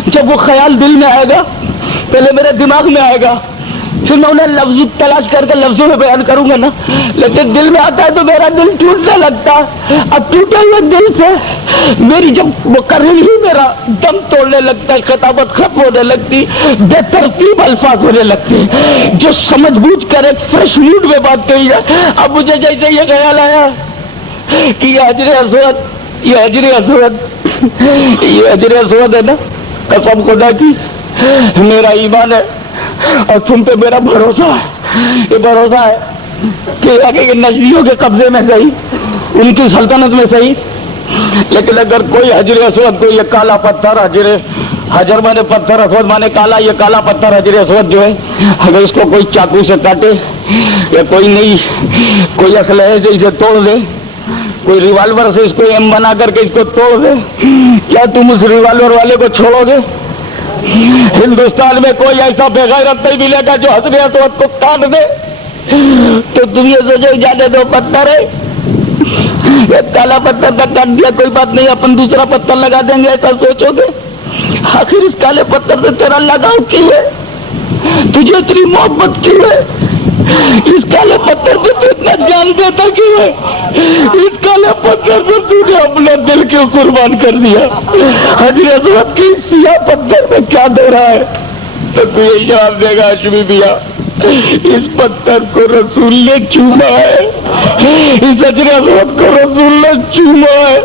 جب وہ خیال دل میں آئے گا, پہلے میرے دماغ میں آئے گا, پھر میں انہیں لفظ تلاش کر کے لفظوں میں بیان کروں گا نا, لیکن دل میں آتا ہے تو میرا دل ٹوٹنے لگتا ہے. اب ٹوٹے ہوئے دل سے میری جب مقرر ہی میرا دم توڑنے لگتا ہے, خطابت ختم ہونے لگتی, بے ترتیب الفاظ ہونے لگتے ہیں جو سمجھ بوجھ کر ایک فریش موڈ میں بات کہی ہے. اب مجھے جیسے یہ خیال آیا کہ یہ حجر اسود ہے نا, قسم خدا کی میرا ایمان ہے اور تم پہ میرا بھروسہ ہے, یہ بھروسہ ہے کہ نجدیوں کے قبضے میں صحیح, ان کی سلطنت میں صحیح, لیکن اگر کوئی حجر اسود کو یہ کالا پتھر حجر حجر مانے پتھر، اسود مانے کالا، یہ کالا پتھر حجر اسود جو ہے اگر اس کو کوئی چاقو سے کاٹے یا کوئی نہیں کوئی اسلحے سے اسے توڑ دے، کوئی ریوالور سے اس کو ایم بنا کر کے اس کو توڑ دے، کیا تم اس ریوالور والے کو چھوڑو گے؟ ہندوستان میں کوئی ایسا بے غیرت نہیں ملے گا جو حجر اسود کو کاٹ دے، تو تم یہ سوچو جانے دو پتھر ہے، یہ کالا پتھر تک کاٹ دیا کوئی بات نہیں، اپن دوسرا پتھر لگا دیں گے، ایسا سوچو گے؟ آخر اس کالے پتھر سے تیرا لگاؤ کیوں ہے؟ تجھے اتنی محبت کیوں ہے؟ اس کالے پتھر سے تو اتنا جان دیتا کیوں ہے؟ اس کالے پتھر سے تو نے اپنا دل کیوں قربان کر دیا؟ حجر اسود کی سیاہ پتھر میں کیا دے رہا ہے؟ تو یہی جواب دے گا ہاشمی بھیا، اس پتھر کو رسول نے چوما ہے، اس حجر اسود کو رسول نے چوما ہے،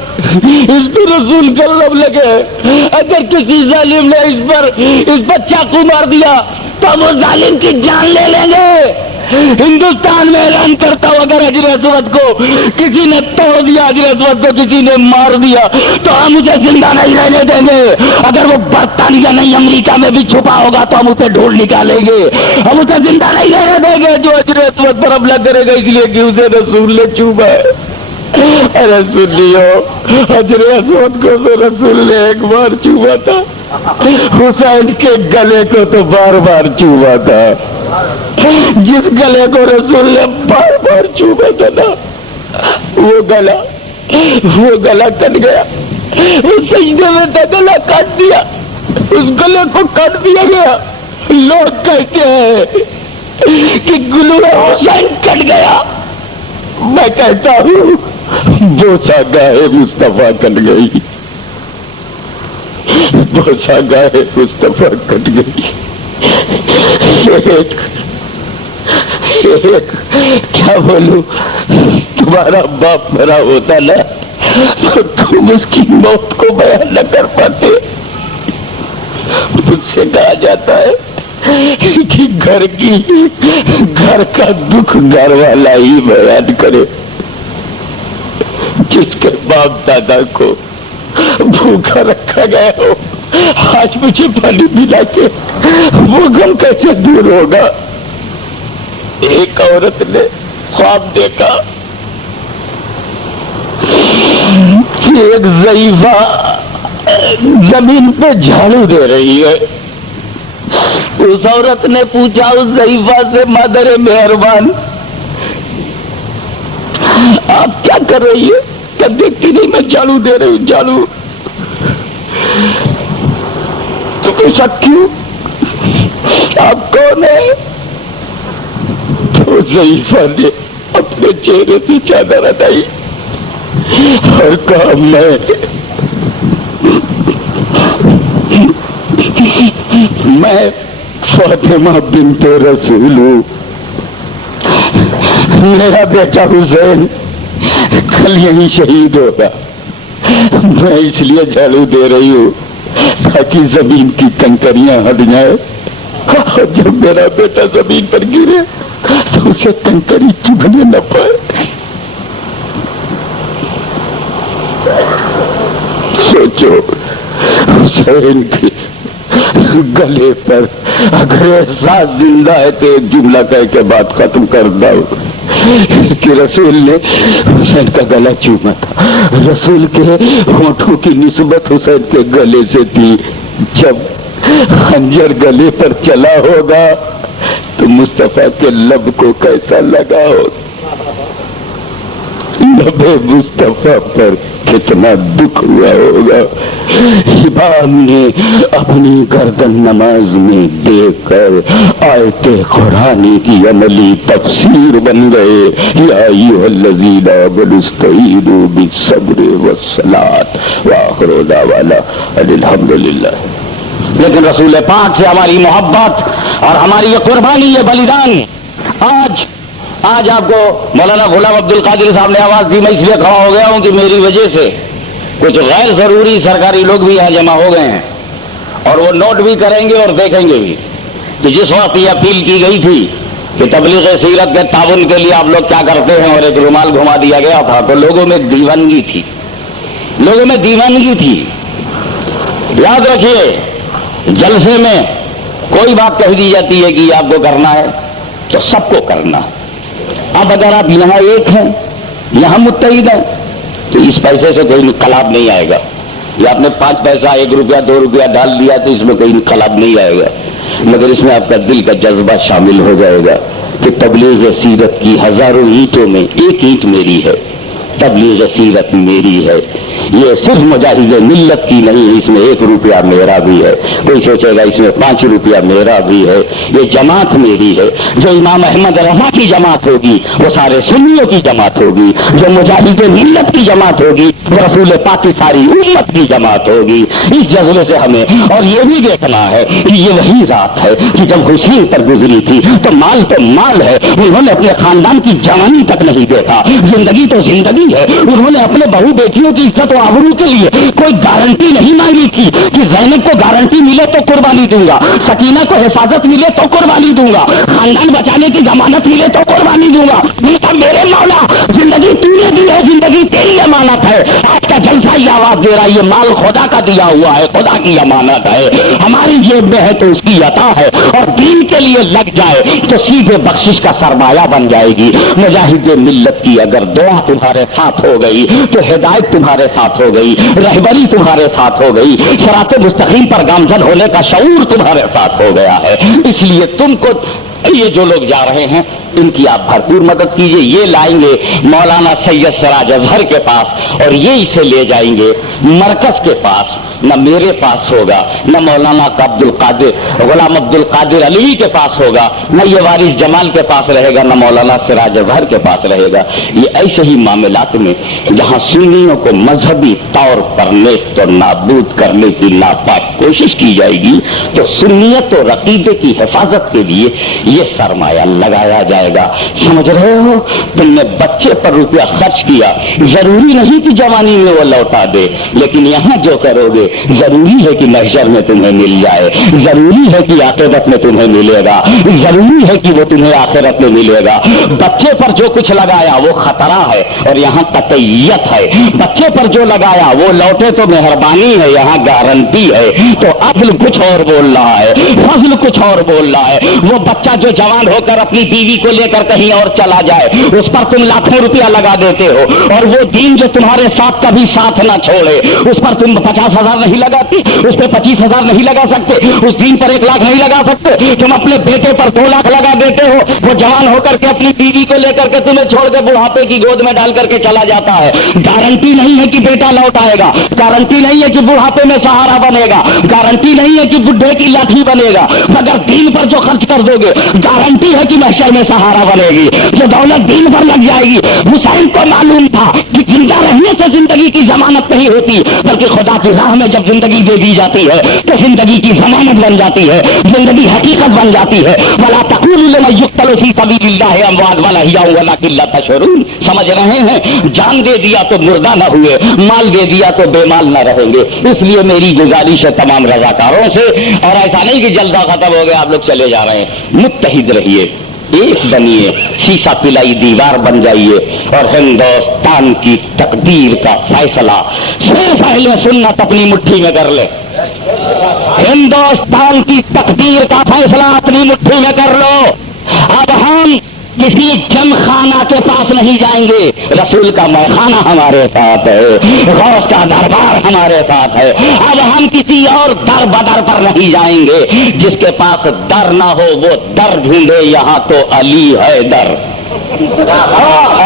اس کو رسول کا لب لگے۔ اگر کسی ظالم نے اس پر چاقو مار دیا تو ہم اس ظالم کی جان لے لیں گے۔ ہندوستان میں اعلان کرتا ہوں، اگر حجر اسود کو کسی نے توڑ دیا، حجر اسود کو کسی نے مار دیا تو ہم اسے زندہ نہیں رہنے دیں گے۔ اگر وہ برطانیہ نہیں امریکہ میں بھی چھپا ہوگا تو ہم اسے ڈھونڈ نکالیں گے، ہم اسے زندہ نہیں رہنے دیں گے جو حجر اسود پر حملہ کرے گا، اس لیے کہ اسے رسول نے چوما ہے۔ ارے سنیو، حجر اسود کو تو رسول نے ایک بار چوما تھا، حسین کے گلے کو تو بار بار چوما تھا۔ جس گلے کو رسول نے بار بار چوما تھا نا، وہ گلا کٹ گیا، اس سجدے میں تھا، گلا کاٹ دیا، اس گلے کو کاٹ دیا گیا۔ لوگ کہتے ہیں کہ گلوڑا حسین کٹ گیا، میں کہتا ہوں بوسا گاہے مصطفیٰ کٹ گئی، بوسا گاہے مصطفیٰ کٹ گئی۔ کیا بولوں، تمہارا باپ مرا ہوتا نا تو تم اس کی موت کو بیان نہ کر پاتے۔ مجھ سے کہا جاتا ہے کہ گھر کا دکھ گھر والا ہی بیان کرے۔ جس کے باپ دادا کو بھوکا رکھا گیا ہو، آج مجھے پانی پلا کے وہ غم کیسے دور ہوگا؟ ایک عورت نے خواب دیکھا کہ ایک ضعیفہ زمین پہ جھاڑو دے رہی ہے۔ اس عورت نے پوچھا اس ضعیفہ سے، مادر مہربان آپ کیا کر رہی ہے؟ کیا دیکھتی نہیں میں جھاڑو دے رہی ہوں؟ جھاڑو تو ایسا کیوں؟ آپ کون ہے؟ تو ضعیفہ نے اپنے چہرے سے چادر ہٹائی اور کہا میں فاطمہ بنت رسول ہوں، میرا بیٹا حسین کل یہی شہید ہوگا، میں اس لیے جھاڑو دے رہی ہوں تاکہ زمین کی کنکریاں ہٹ جائیں، اور جب میرا بیٹا زمین پر گرے تو اسے کنکری چبھنے نہ پائے۔ سوچو حسین کے گلے پر اگر احساس زندہ ہے تو ایک جملہ کہہ کے بات ختم کر دو کہ رسول نے حسین کا گلا چوما تھا۔ رسول کے ہونٹوں کی نسبت حسین کے گلے سے تھی۔ جب خنجر گلے پر چلا ہوگا تو مصطفیٰ کے لب کو کیسا لگا ہوگا؟ لب مصطفیٰ پر کتنا دکھ ہوا ہوگا۔ امام نے اپنی گردن نماز میں دیکھ کر آیت قرآن کی عملی تفسیر بن گئے۔ یا ایھا الذین آمنوا استعینوا بالصبر والصلاۃ وآخر دعوانا ان الحمد للہ۔ لیکن رسول پاک سے ہماری محبت اور ہماری یہ قربانی، یہ بلیدان، آج آپ کو مولانا غلام عبد القادر صاحب نے آواز دی، میں اس لیے کھڑا ہو گیا ہوں کہ میری وجہ سے کچھ غیر ضروری سرکاری لوگ بھی یہاں جمع ہو گئے ہیں، اور وہ نوٹ بھی کریں گے اور دیکھیں گے بھی کہ جس وقت یہ اپیل کی گئی تھی کہ تبلیغ سیرت کے تعاون کے لیے آپ لوگ کیا کرتے ہیں اور ایک رومال گھما دیا گیا تھا، تو لوگوں میں دیوانگی تھی، یاد رکھیے جلسے میں کوئی بات کہہ دی جاتی ہے کہ یہ آپ کو کرنا ہے تو سب کو کرنا ہے۔ اب اگر آپ یہاں ایک ہیں، یہاں متحد ہیں، تو اس پیسے سے کوئی انقلاب نہیں آئے گا۔ یہ آپ نے 5 پیسہ 1 روپیہ 2 روپیہ ڈال دیا تو اس میں کوئی انقلاب نہیں آئے گا، مگر اس میں آپ کا دل کا جذبہ شامل ہو جائے گا کہ تبلیغ سیرت کی ہزاروں اینٹوں میں ایک اینٹ میری ہے، تبلیغ سیرت میری ہے۔ یہ صرف مجاہد ملت کی نہیں، اس میں 1 روپیہ میرا بھی ہے۔ کوئی سوچے گا اس میں 5 روپیہ میرا بھی ہے۔ یہ جماعت میری ہے۔ جو امام احمد رضا کی جماعت ہوگی وہ سارے سنیوں کی جماعت ہوگی، جو مجاہد ملت کی جماعت ہوگی وہ رسول پاک کی ساری امت کی جماعت ہوگی۔ اس جذبے سے ہمیں اور یہ بھی دیکھنا ہے کہ یہ وہی رات ہے کہ جب حسین پر گزری تھی تو مال ہے، انہوں نے اپنے خاندان کی جوانی تک نہیں دیکھا، زندگی تو زندگی ہے۔ انہوں نے اپنے بہو بیٹیوں کی عزت و آبرو کے لیے کوئی گارنٹی نہیں مانگی تھی کہ زینب کو گارنٹی ملے تو قربانی دوں گا، سکینہ کو حفاظت ملے تو قربانی دوں گا، خاندان بچانے کی ضمانت ملے تو قربانی دوں گا۔ میرے مولا زندگی تو نے دی ہے، زندگی تیری امانت ہے۔ آج کا جلسہ یہ آواز دے رہا ہے یہ مال خدا کا دیا ہوا ہے، خدا کی امانت ہے، ہماری جیب میں ہے تو اس کی عطا ہے، اور دین کے لیے لگ جائے تو سیدھے بخشش کا سرمایہ بن جائے گی۔ مجاہد ملت کی اگر دعا تمہارے ساتھ ہو گئی تو ہدایت تمہارے ساتھ ہو گئی، رہبری تمہارے ساتھ ہو گئی، صراط مستقیم پر گامزن ہونے کا شعور تمہارے ساتھ ہو گیا ہے۔ اس لیے تم کو یہ جو لوگ جا رہے ہیں ان کی آپ بھرپور مدد کیجیے۔ یہ لائیں گے مولانا سید سراج اظہر کے پاس اور یہ اسے لے جائیں گے مرکز کے پاس، نہ میرے پاس ہوگا، نہ مولانا غلام عبد القادر علی کے پاس ہوگا، نہ یہ وارث جمال کے پاس رہے گا، نہ مولانا سراج اظہر کے پاس رہے گا۔ یہ ایسے ہی معاملات میں جہاں سنیوں کو مذہبی طور پر نیست و نابود کرنے کی ناپاک کوشش کی جائے گی تو سنیت و عقیدے کی حفاظت کے لیے یہ سرمایہ لگایا جائے گا۔ سمجھ رہے ہو؟ تم نے بچے پر روپیہ خرچ کیا، ضروری نہیں کہ جوانی میں وہ لوٹا دے، لیکن یہاں جو کرو گے ضروری ہے کہ محشر میں تمہیں مل جائے، ضروری ہے کہ عاقبت میں تمہیں ملے گا، ضروری ہے کہ وہ تمہیں آخرت میں ملے گا۔ بچے پر جو کچھ لگایا وہ خطرہ ہے اور یہاں قطعیت ہے، بچے پر جو لگایا وہ لوٹے تو مہربانی ہے، یہاں گارنٹی ہے۔ تو عدل کچھ اور بول رہا ہے، فضل کچھ اور بول رہا ہے۔ وہ بچہ جو جوان ہو کر اپنی بیوی کو لے کر کہیں اور چلا جائے اس پر تم لاکھوں روپیہ لگا دیتے ہو، اور وہ دین جو تمہارے ساتھ کبھی ساتھ نہ چھوڑے اس پر تم 50,000 نہیں لگاتی، اس پہ 25,000 نہیں لگا سکتے، اس دین پر 1 لاکھ نہیں لگا سکتے۔ تم اپنے بیٹے پر 2 لاکھ لگا دیتے ہو، وہ جوان ہو کر کے اپنی بیوی کو لے کر کے تمہیں چھوڑ کے بڑھاپے کی گود میں ڈال کر کے چلا جاتا ہے۔ گارنٹی نہیں ہے کہ بیٹا لوٹ آئے گا، گارنٹی نہیں ہے کہ بڑھاپے میں سہارا بنے گا، گارنٹی نہیں ہے کہ بڈھے کی لاٹھی بنے گا، مگر دین پر جو خرچ کر دو گے گارنٹی ہے کہ محشر میں سہارا بنے گی۔ جو دولت دین پر لگ جائے گی، حسین کو معلوم تھا کہ زندہ رہنے سے زندگی کی ضمانت نہیں ہوتی، بلکہ خدا کی راہ میں جب زندگی دے دی جاتی ہے تو زندگی کی ضمانت بن جاتی ہے، زندگی حقیقت بن جاتی ہے۔ وَلَا تَقُولُوا لِمَن يُقْتَلُ فِي سَبِيلِ اللَّهِ أَمْوَاتٌ بَلْ أَحْيَاءٌ وَلَٰكِن لَّا تَشْعُرُونَ۔ سمجھ رہے ہیں؟ جان دے دیا تو مردہ نہ ہوئے، مال دے دیا تو بے مال نہ رہیں گے۔ اس لیے میری گزارش ہے تمام رضاکاروں سے، اور ایسا نہیں کہ جلسہ ختم ہو گیا آپ لوگ چلے جا رہے ہیں، متحد رہیے، ایک بنیے، شیشہ پلائی دیوار بن جائیے، اور ہندوستان کی تقدیر کا فیصلہ صرف اہل سنت اپنی مٹھی میں کر لے۔ ہندوستان کی تقدیر کا فیصلہ اپنی مٹھی میں کر لو۔ اب ہم کسی جم خانہ کے پاس نہیں جائیں گے، رسول کا میخانہ ہمارے ساتھ ہے، غوث کا دربار ہمارے ساتھ ہے۔ اب ہم کسی اور در بدر پر نہیں جائیں گے، جس کے پاس در نہ ہو وہ در ڈھونڈے، یہاں تو علی ہے در،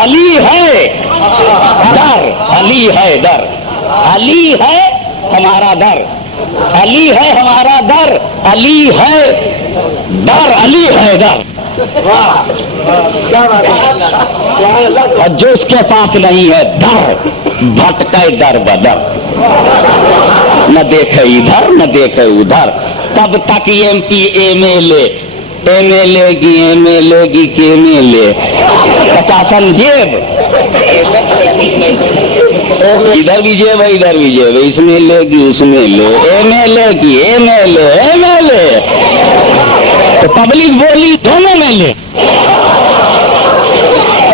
علی ہے در، علی ہے در، علی ہے ہمارا در، علی ہے ہمارا در، علی ہے در، علی ہے در۔ اور جو اس کے پاس نہیں ہے در، بھٹکے در بدر، نہ دیکھے ادھر نہ دیکھے ادھر، تب تک M P M L A کی ایم ایل اے کی کے ایم ایل اے 50 جیب، ادھر بھی جیب ہے ادھر بھی جیب، اس میں لے گی اس میں لے، ایم ایل اے کی M L A, M L A تو پبلک بولی دونوں میں لے۔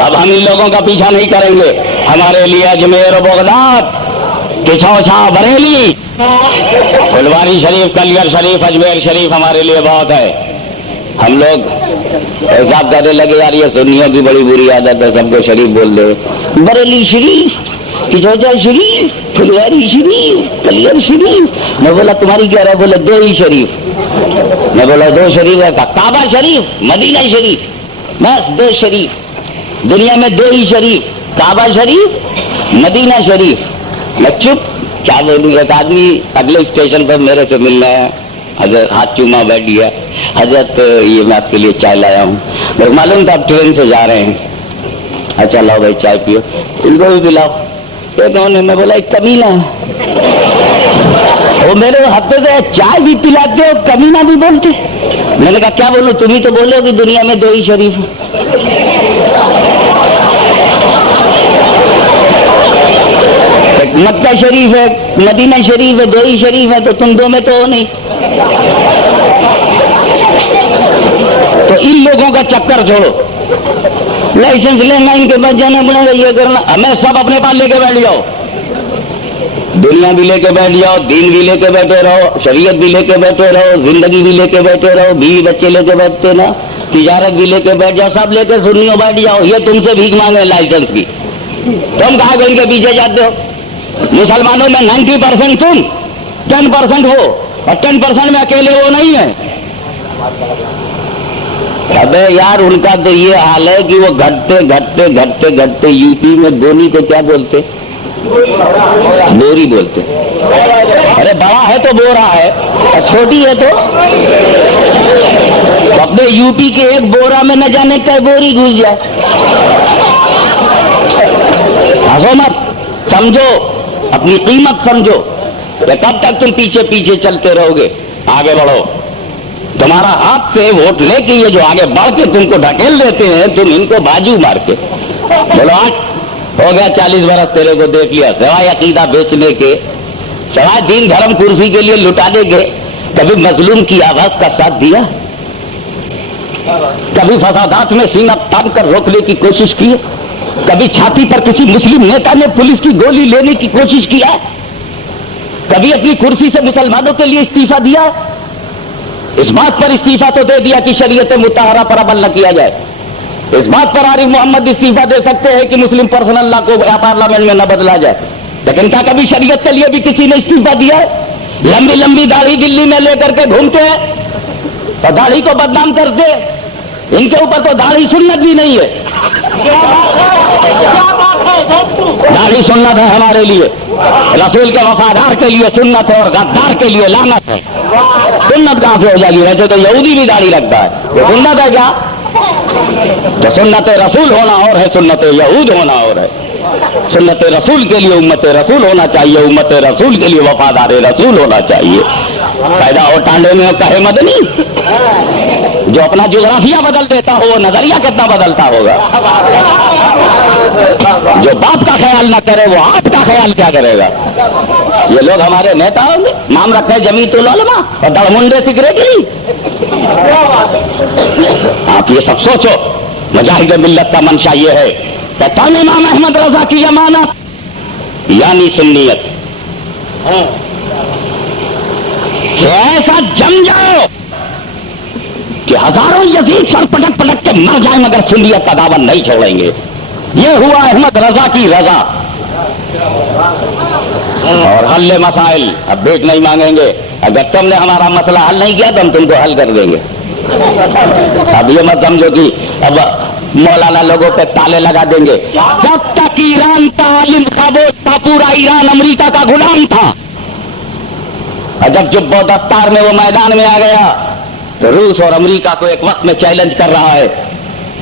اب ہم ان لوگوں کا پیچھا نہیں کریں گے، ہمارے لیے اجمیر و بغداد کہ چھوچھا بریلی پھلواری شریف کلیئر شریف اجمیر شریف ہمارے لیے بہت ہے. ہم لوگ حساب کرنے لگے یار یہ سنیوں کی بڑی بری عادت ہے سب کو شریف بول دے. بریلی شریف کچوچا شریف پھلواری شریف کلیئر شریف. میں بولا تمہاری کیا رہا؟ بولے دو ہی شریف. میں بولا دو شریف ہے. کعبہ شریف مدینہ شریف بس دو شریف دنیا میں دو ہی شریف کعبہ شریف مدینہ شریف. میں چپ کیا بولوں. ایک آدمی اگلے اسٹیشن پر میرے سے ملنا ہے. حضرت ہاتھ چوما بیٹھ گیا. حضرت یہ میں آپ کے لیے چائے لایا ہوں. میرے معلوم تھا آپ ٹرین سے جا رہے ہیں. اچھا لاؤ بھائی چائے پیو. ان کو بھی پلاؤ. کون ہے؟ میں بولا ایک کمینہ وہ میرے ہاتھوں سے چائے بھی پلاتے ہو کمینہ بھی بولتے. میں نے کہا کیا بولوں؟ تم ہی تو بولو کہ دنیا میں دو ہی شریف ہیں. مکہ شریف ہے مدینہ شریف ہے دو ہی شریف ہے تو تم دو میں تو ہو نہیں. تو ان لوگوں کا چکر چھوڑو. لائسنس لینا ان کے پاس جانا پڑے گا یہ کرنا. ہمیں سب اپنے پاس لے کے بیٹھ جاؤ. دنیا بھی لے کے بیٹھ جاؤ دین بھی لے کے بیٹھے رہو شریعت بھی لے کے بیٹھے رہو زندگی بھی لے کے بیٹھے رہو بیوی بچے لے کے بیٹھتے نا تجارت بھی لے کے بیٹھ جاؤ سب لے کے سنیوں بیٹھ جاؤ. یہ تم سے بھیک مانگے لائسنس کی. تم کہاں کہ ان کے پیچھے جاتے ہو؟ مسلمانوں میں 90% تم 10% ہو اور 10% میں اکیلے وہ نہیں ہے. ابے یار ان کا تو یہ حال ہے کہ وہ گھٹتے گھٹتے گھٹتے گھٹتے یو پی میں دونی کو کیا بولتے؟ بوری بولتے. ارے بڑا ہے تو بورا ہے اور چھوٹی ہے تو اپنے یو پی کے ایک بورا میں نہ جانے کا بوری گھس جائے. ہنسو مت سمجھو اپنی قیمت سمجھو کہ کب تک تم پیچھے پیچھے چلتے رہو گے. آگے بڑھو. تمہارا ہاتھ سے ووٹ لے کے یہ جو آگے بڑھ کے تم کو ڈھکیل دیتے ہیں تم ان کو بازو مار کے بولو ہو گیا 40 برس تیرے کو دیکھ لیا سوائے عقیدہ بیچنے کے سوائے دین دھرم کرسی کے لیے لٹانے کے کبھی مظلوم کی آواز کا ساتھ دیا؟ کبھی فسادات میں سینہ تان کر روکنے کی کوشش کی؟ کبھی چھاتی پر کسی مسلم نیتا نے پولیس کی گولی لینے کی کوشش کیا؟ کبھی اپنی کرسی سے مسلمانوں کے لیے استعفیٰ دیا؟ اس بات پر استعفیٰ تو دے دیا کہ شریعت مطہرہ پر عمل نہ کیا جائے. اس بات پر عارف محمد استعفیٰ دے سکتے ہیں کہ مسلم پرسنل لا کو پارلیمنٹ میں نہ بدلا جائے. لیکن کیا کبھی شریعت کے لیے بھی کسی نے استعفیٰ دیا ہے؟ لمبی لمبی داڑھی دلی میں لے کر کے گھومتے ہیں اور داڑھی کو بدنام کرتے. ان کے اوپر تو داڑھی سنت بھی نہیں ہے. داڑھی سنت ہے ہمارے لیے رسول کے وفادار کے لیے سنت ہے اور غدار کے لیے لعنت ہے. سنت کہاں سے ہو جائے گی؟ ویسے تو یہودی بھی داڑھی رکھتا ہے وہ سنت ہے کیا؟ تو سنت رسول ہونا اور ہے سنت یہود ہونا اور ہے. سنت رسول کے لیے امت رسول ہونا چاہیے امت رسول کے لیے وفادار رسول ہونا چاہیے. پیدا ہو ٹانڈے میں کہے مدنی جو اپنا جغرافیہ بدل دیتا ہو وہ نظریہ کتنا بدلتا ہوگا. جو باپ کا خیال نہ کرے وہ آپ کا خیال کیا کرے گا. یہ لوگ ہمارے نیتا ہوں گے نام رکھتے ہیں جمیعت العلماء اور دڑمنڈے سیکریٹری. آپ یہ سب سوچو. مجاہد ملت کا منشا یہ ہے کہ امام احمد رضا کی امانت یعنی سنیت ایسا جم جاؤ کہ ہزاروں یزید سر پٹک پٹک کے مر جائیں مگر سنیت کا دعوت نہیں چھوڑیں گے. یہ ہوا احمد رضا کی رضا. اور حل مسائل اب بھیک نہیں مانگیں گے. اگر تم نے ہمارا مسئلہ حل نہیں کیا تو ہم تم کو حل کر دیں گے. اب یہ مت سمجھو کہ اب مولانا لوگوں پہ تالے لگا دیں گے. جب تک ایران تعلیم خاموش تھا پورا ایران امریکہ کا غلام تھا. اور جب جب دستار میں وہ میدان میں آ گیا تو روس اور امریکہ کو ایک وقت میں چیلنج کر رہا ہے.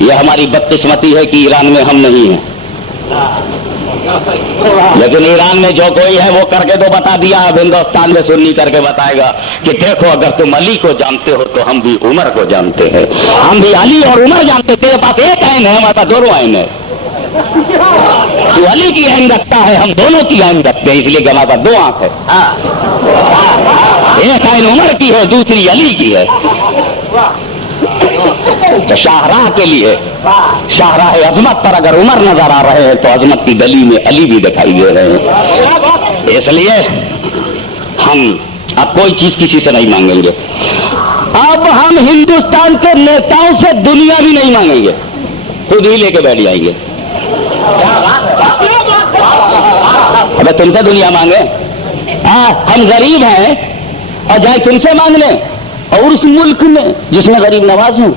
یہ ہماری بدقسمتی ہے کہ ایران میں ہم نہیں ہیں. لیکن ایران میں جو کوئی ہے وہ کر کے تو بتا دیا. اب ہندوستان میں سنی کر کے بتائے گا کہ دیکھو اگر تم علی کو جانتے ہو تو ہم بھی عمر کو جانتے ہیں. ہم بھی علی اور عمر جانتے. تیرے پاس ایک عین ہے ہمارے پاس دونوں عین ہے. تو علی کی عین رکھتا ہے ہم دونوں کی عین رکھتے ہیں اس لیے کہ ہمارے پاس دو آنکھ ہے. ایک عین عمر کی ہے دوسری علی کی ہے. تو شاہراہ کے لیے شاہراہ عظمت پر اگر عمر نظر آ رہے ہیں تو عظمت کی گلی میں علی بھی دکھائی دے رہے ہیں. اس لیے ہم اب کوئی چیز کسی سے نہیں مانگیں گے. اب ہم ہندوستان کے نیتاؤں سے دنیا بھی نہیں مانگیں گے, خود ہی لے کے بیٹھ جائیں گے. ابھی تم سے دنیا مانگے؟ ہم غریب ہیں اور جائیں تم سے مانگنے, اور اس ملک میں جس میں غریب نواز ہوں.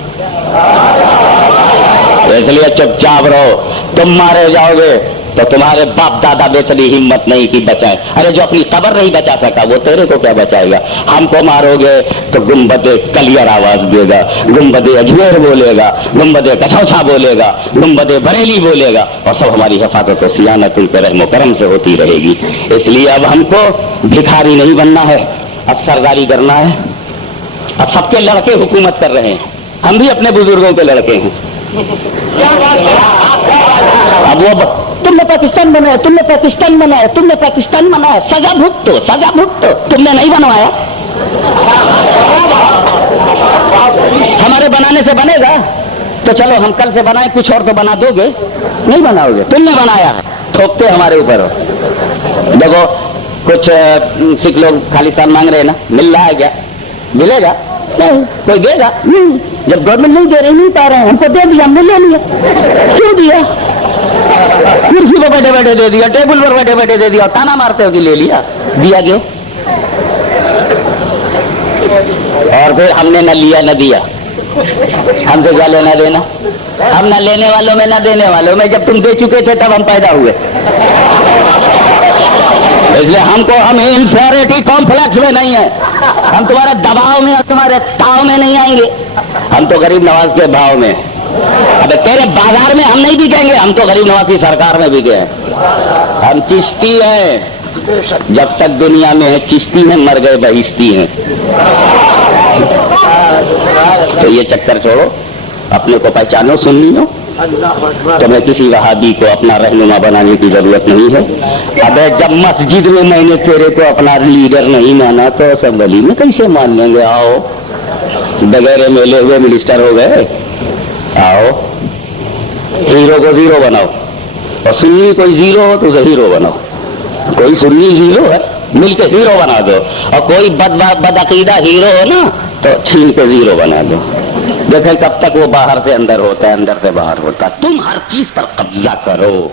اس لیے چپ چاپ رہو. تم مارے جاؤ گے تو تمہارے باپ دادا بھی اتنی ہمت نہیں کی بچائے. ارے جو اپنی قبر نہیں بچا سکا وہ تیرے کو کیا بچائے گا؟ ہم کو مارو گے تو گنبد کلیئر آواز دے گا, گنبد اجمیر بولے گا, گنبد کچھوچھا بولے گا, گنبد بریلی بولے گا, اور سب ہماری حفاظت و صیانت ان کے رحم و کرم سے ہوتی رہے گی. اس لیے اب ہم کو بھکاری نہیں بننا ہے, اب سرداری کرنا ہے. اب سب کے لڑکے حکومت کر رہے ہیں, ہم بھی اپنے بزرگوں کے لڑکے ہیں. اب وہ تم نے پاکستان بنایا, تم نے پاکستان بنایا, تم نے پاکستان بنایا, سزا بھگتو, سزا بھگتو. تم نے نہیں بنوایا, ہمارے بنانے سے بنے گا تو چلو ہم کل سے بنائیں, کچھ اور تو بنا دو گے, نہیں بناؤ گے. تم نے بنایا ہے, تھوکتے ہمارے اوپر. دیکھو کچھ سکھ لوگ خالصان مانگ رہے ہیں نا, مل رہا ہے کیا؟ ملے گا نہیں, کوئی دے گا نہیں. جب گورنمنٹ نہیں دے رہی, نہیں پا رہے ہیں, ہم کو دے دیا, ہم نے لے لیا. کیوں دیا؟ کرسی پہ بیٹھے بیٹھے دے دیا, ٹیبل پر بیٹھے بیٹھے دے دیا, اور تانا مارتے ہو کہ لے لیا. دیا کیوں؟ اور پھر ہم نے نہ لیا نہ دیا. ہم سے کیا لینا دینا؟ ہم نہ لینے والوں میں نہ دینے والوں میں. جب تم دے چکے تھے تب ہم پیدا ہوئے. اس لیے ہم انفیریٹی کمپلیکس میں نہیں ہے. ہم تمہارے دباؤ میں اور تمہارے تاؤ میں نہیں آئیں گے. ہم تو غریب نواز کے بھاؤ میں. اب تیرے بازار میں ہم نہیں بکیں گے, ہم تو غریب نواز کی سرکار میں بکے ہیں. ہم چشتی ہیں, جب تک دنیا میں ہے چشتی ہیں, مر گئے بہشتی ہیں. تو یہ چکر چھوڑو, اپنے کو پہچانو, سننی ہو. تمہیں کسی وہابی کو اپنا رہنما بنانے کی ضرورت نہیں ہے. ابے جب مسجد میں میں نے تیرے کو اپنا لیڈر نہیں مانا تو اسمبلی میں کیسے مان لیں گے؟ آؤ, بغیر میلے ہوئے منسٹر ہو گئے. آؤ, ہیرو کو زیرو بناؤ, اور سنی کوئی زیرو ہو تو اسے ہیرو بناؤ. کوئی سنی زیرو ہے, مل کے ہیرو بنا دو. اور کوئی بدعقیدہ ہیرو ہو نا تو چھین کے زیرو بنا دو. دیکھیں کب تک وہ باہر سے اندر ہوتا ہے, اندر سے باہر ہوتا ہے. تم ہر چیز پر قبضہ کرو.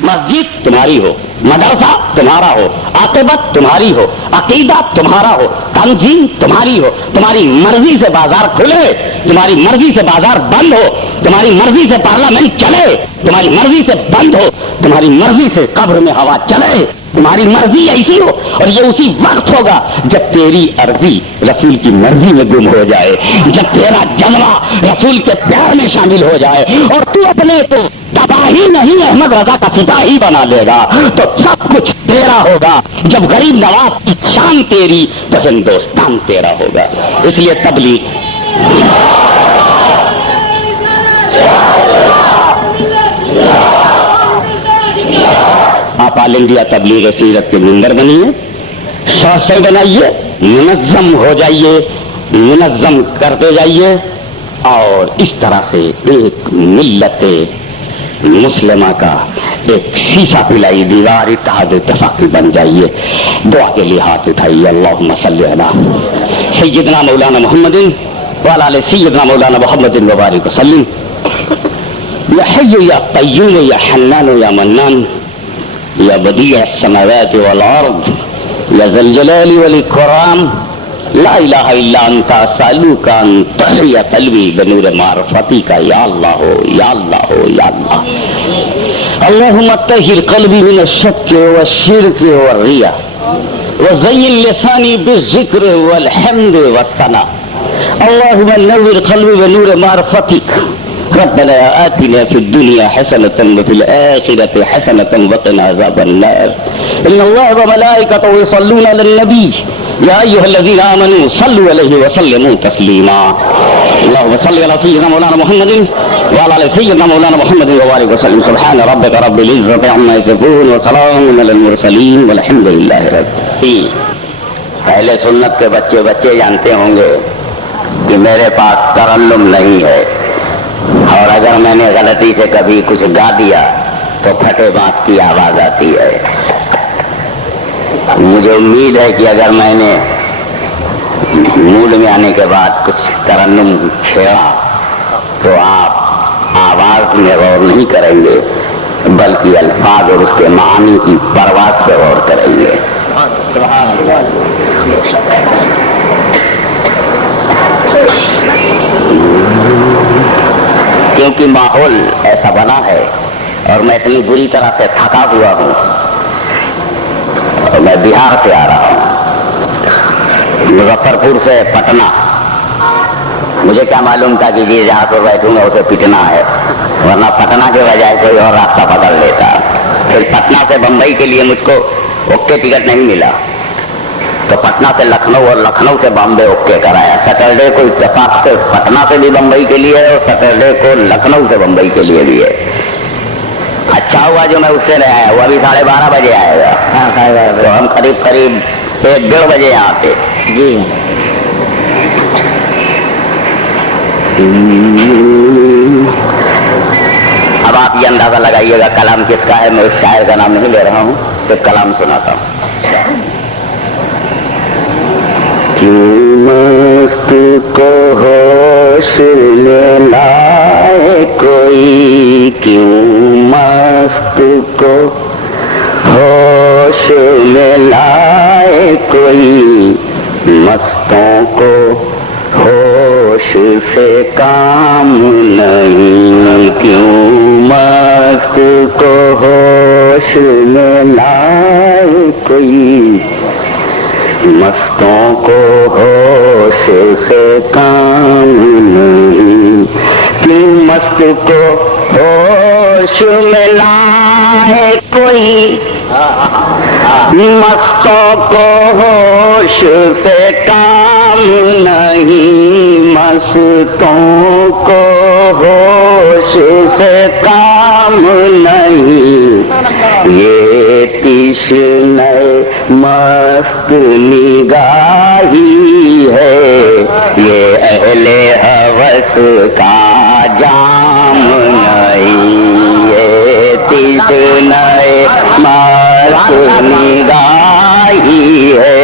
مسجد تمہاری ہو, مدرسہ تمہارا ہو, عاقبت تمہاری ہو, عقیدہ تمہارا ہو, تنظیم تمہاری ہو. تمہاری مرضی سے بازار کھلے, تمہاری مرضی سے بازار بند ہو, تمہاری مرضی سے پارلیمنٹ چلے, تمہاری مرضی سے بند ہو, تمہاری مرضی سے قبر میں ہوا چلے. تمہاری مرضی ایسی ہو, اور یہ اسی وقت ہوگا جب تیری عرضی رسول کی مرضی میں گم ہو جائے, جب تیرا جلوہ رسول کے پیار میں شامل ہو جائے, اور تو اپنے کو تباہی نہیں احمد رضا کا سپاہی بنا لے گا تو سب کچھ تیرا ہوگا. جب غریب نواز کی شان تیری تو ہندوستان تیرا ہوگا. اس لیے تبلیغ آپ آل انڈیا تبلیغ سیرت کے ممبر بنیے, شاخیں بنائیے, منظم ہو جائیے, منظم کرتے جائیے, اور اس طرح سے ایک ملت مسلمہ کا ایک شیشہ پلائی دیوار اتحاد اتفاقی بن جائیے. دعا کے لیے ہاتھ اٹھائیے. اللہم صلی علی سیدنا مولانا محمد وعلی آل سیدنا مولانا محمد وبارک وسلم. یا حی یا قیوم یا حنان یا منان یا بدیع السماوات والارض یا ذی الجلال والاکرام لا الہ الا انت اسألک ان تحیی قلبی بنور معرفتک. یا اللہ یا اللہ یا اللہ. اللہم طہر قلبی من الشک والشرک والریاء وزین لسانی بالذکر والحمد والثناء. اللہم نور قلبی بنور معرفتک. ربنا آتنا في الدنيا حسنة وفي الآخرة حسنة وقنا عذاب النار. إن الله وملائكته يصلون على النبي يا أيها الذين آمنوا صلوا عليه وسلموا تسليما. اللهم صل على سيدنا مولانا محمد وعلى آل سيدنا مولانا محمد وبارك وسلم. سبحان ربك رب العزة عما يصفون وسلام على المرسلين والحمد لله رب العالمين. پہلے سنت کے بچے جانتے ہوں گے کہ میرے پاس ترنم نہیں ہے, اور اگر میں نے غلطی سے کبھی کچھ گا دیا تو پھٹے بانس کی آواز آتی ہے. مجھے امید ہے کہ اگر میں نے موڈ میں آنے کے بعد کچھ ترنم چھیڑا تو آپ آواز میں غور نہیں کریں گے بلکہ الفاظ اور اس کے معنی کی پرواز پہ غور کریں گے. کیونکہ ماحول ایسا بنا ہے اور میں اتنی بری طرح سے تھکا ہوا ہوں اور میں بہار سے آ رہا ہوں مظفر پور سے پٹنہ. مجھے کیا معلوم تھا کہ جی جہاں پر بیٹھوں گا اسے پٹنا ہے ورنہ پٹنہ کے بجائے کوئی اور راستہ پکڑ لیتا. پھر پٹنہ سے بمبئی کے لیے مجھ کو اوکے ٹکٹ نہیں ملا تو پٹنہ سے لکھنؤ اور لکھنؤ سے بامبے اوکے کرایا. سیٹرڈے کو اتفاق سے پٹنہ سے بھی بمبئی کے لیے اور سیٹرڈے کو لکھنؤ سے بمبئی کے لیے بھی ہے. اچھا ہوا جو میں اس سے رہ آیا. وہ ابھی 12:30 بجے آئے گا تو ہم قریب 1-1:30 بجے یہاں آتے. جی اب آپ یہ اندازہ لگائیے گا کلام کس کا ہے. میں اس شاعر کا نام نہیں لے رہا ہوں صرف کلام سناتا ہوں. کیوں مست کو ہوش میں لائے کوئی, کیوں مست کو ہوش میں لائے کوئی, مستوں کو ہوش سے کام نہیں. کیوں مست کو ہوش میں لائے کوئی, مستوں کو ہوش سے کام نہیں. کیوں مست کو ہوش میں لائے کوئی, مستوں کو ہوش سے کام نہیں. مستوں کو ہوش سے کام نہیں. یہ تشنہ مست نگاہی ہے, یہ اہل ہوس کا جام نہیں. یہ تشنہ مست نگاہی ہے,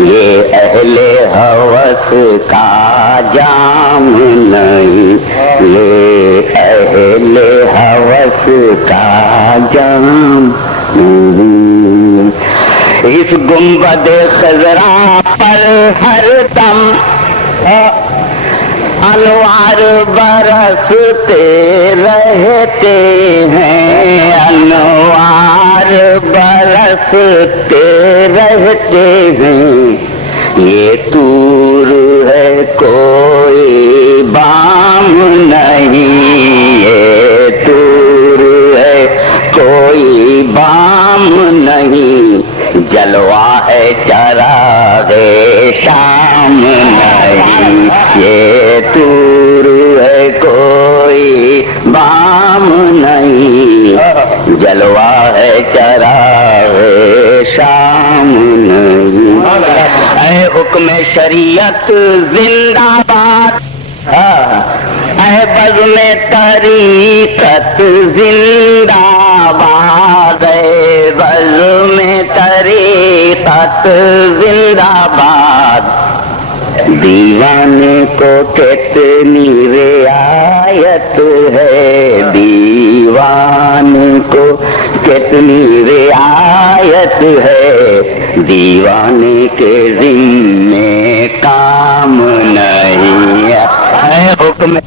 یہ اہل ہوس کا جام نہیں. یہ اہل ہوس کا جام نہیں. اس گنبد خضرا پر ہر دم انوار برستے رہتے ہیں, انوار برستے رہتے ہیں. یہ طور ہے کوئی بام نہیں, یہ طور ہے کوئی بام نہیں. جلوہ ہے چراغ شام نہیں. یہ طور ہے کوئی بام نہیں, جلوہ ہے چراغ شام نہیں. اے حکم شریعت زندہ باد, اے بزم طریقت زندہ باد, اے بزم طریقت زندہ باد. دیوانے کو کتنی رعایت ہے, دیوانے کو کتنی رعایت ہے. دیوانے کے ذمے کام نہیں ہے. حکم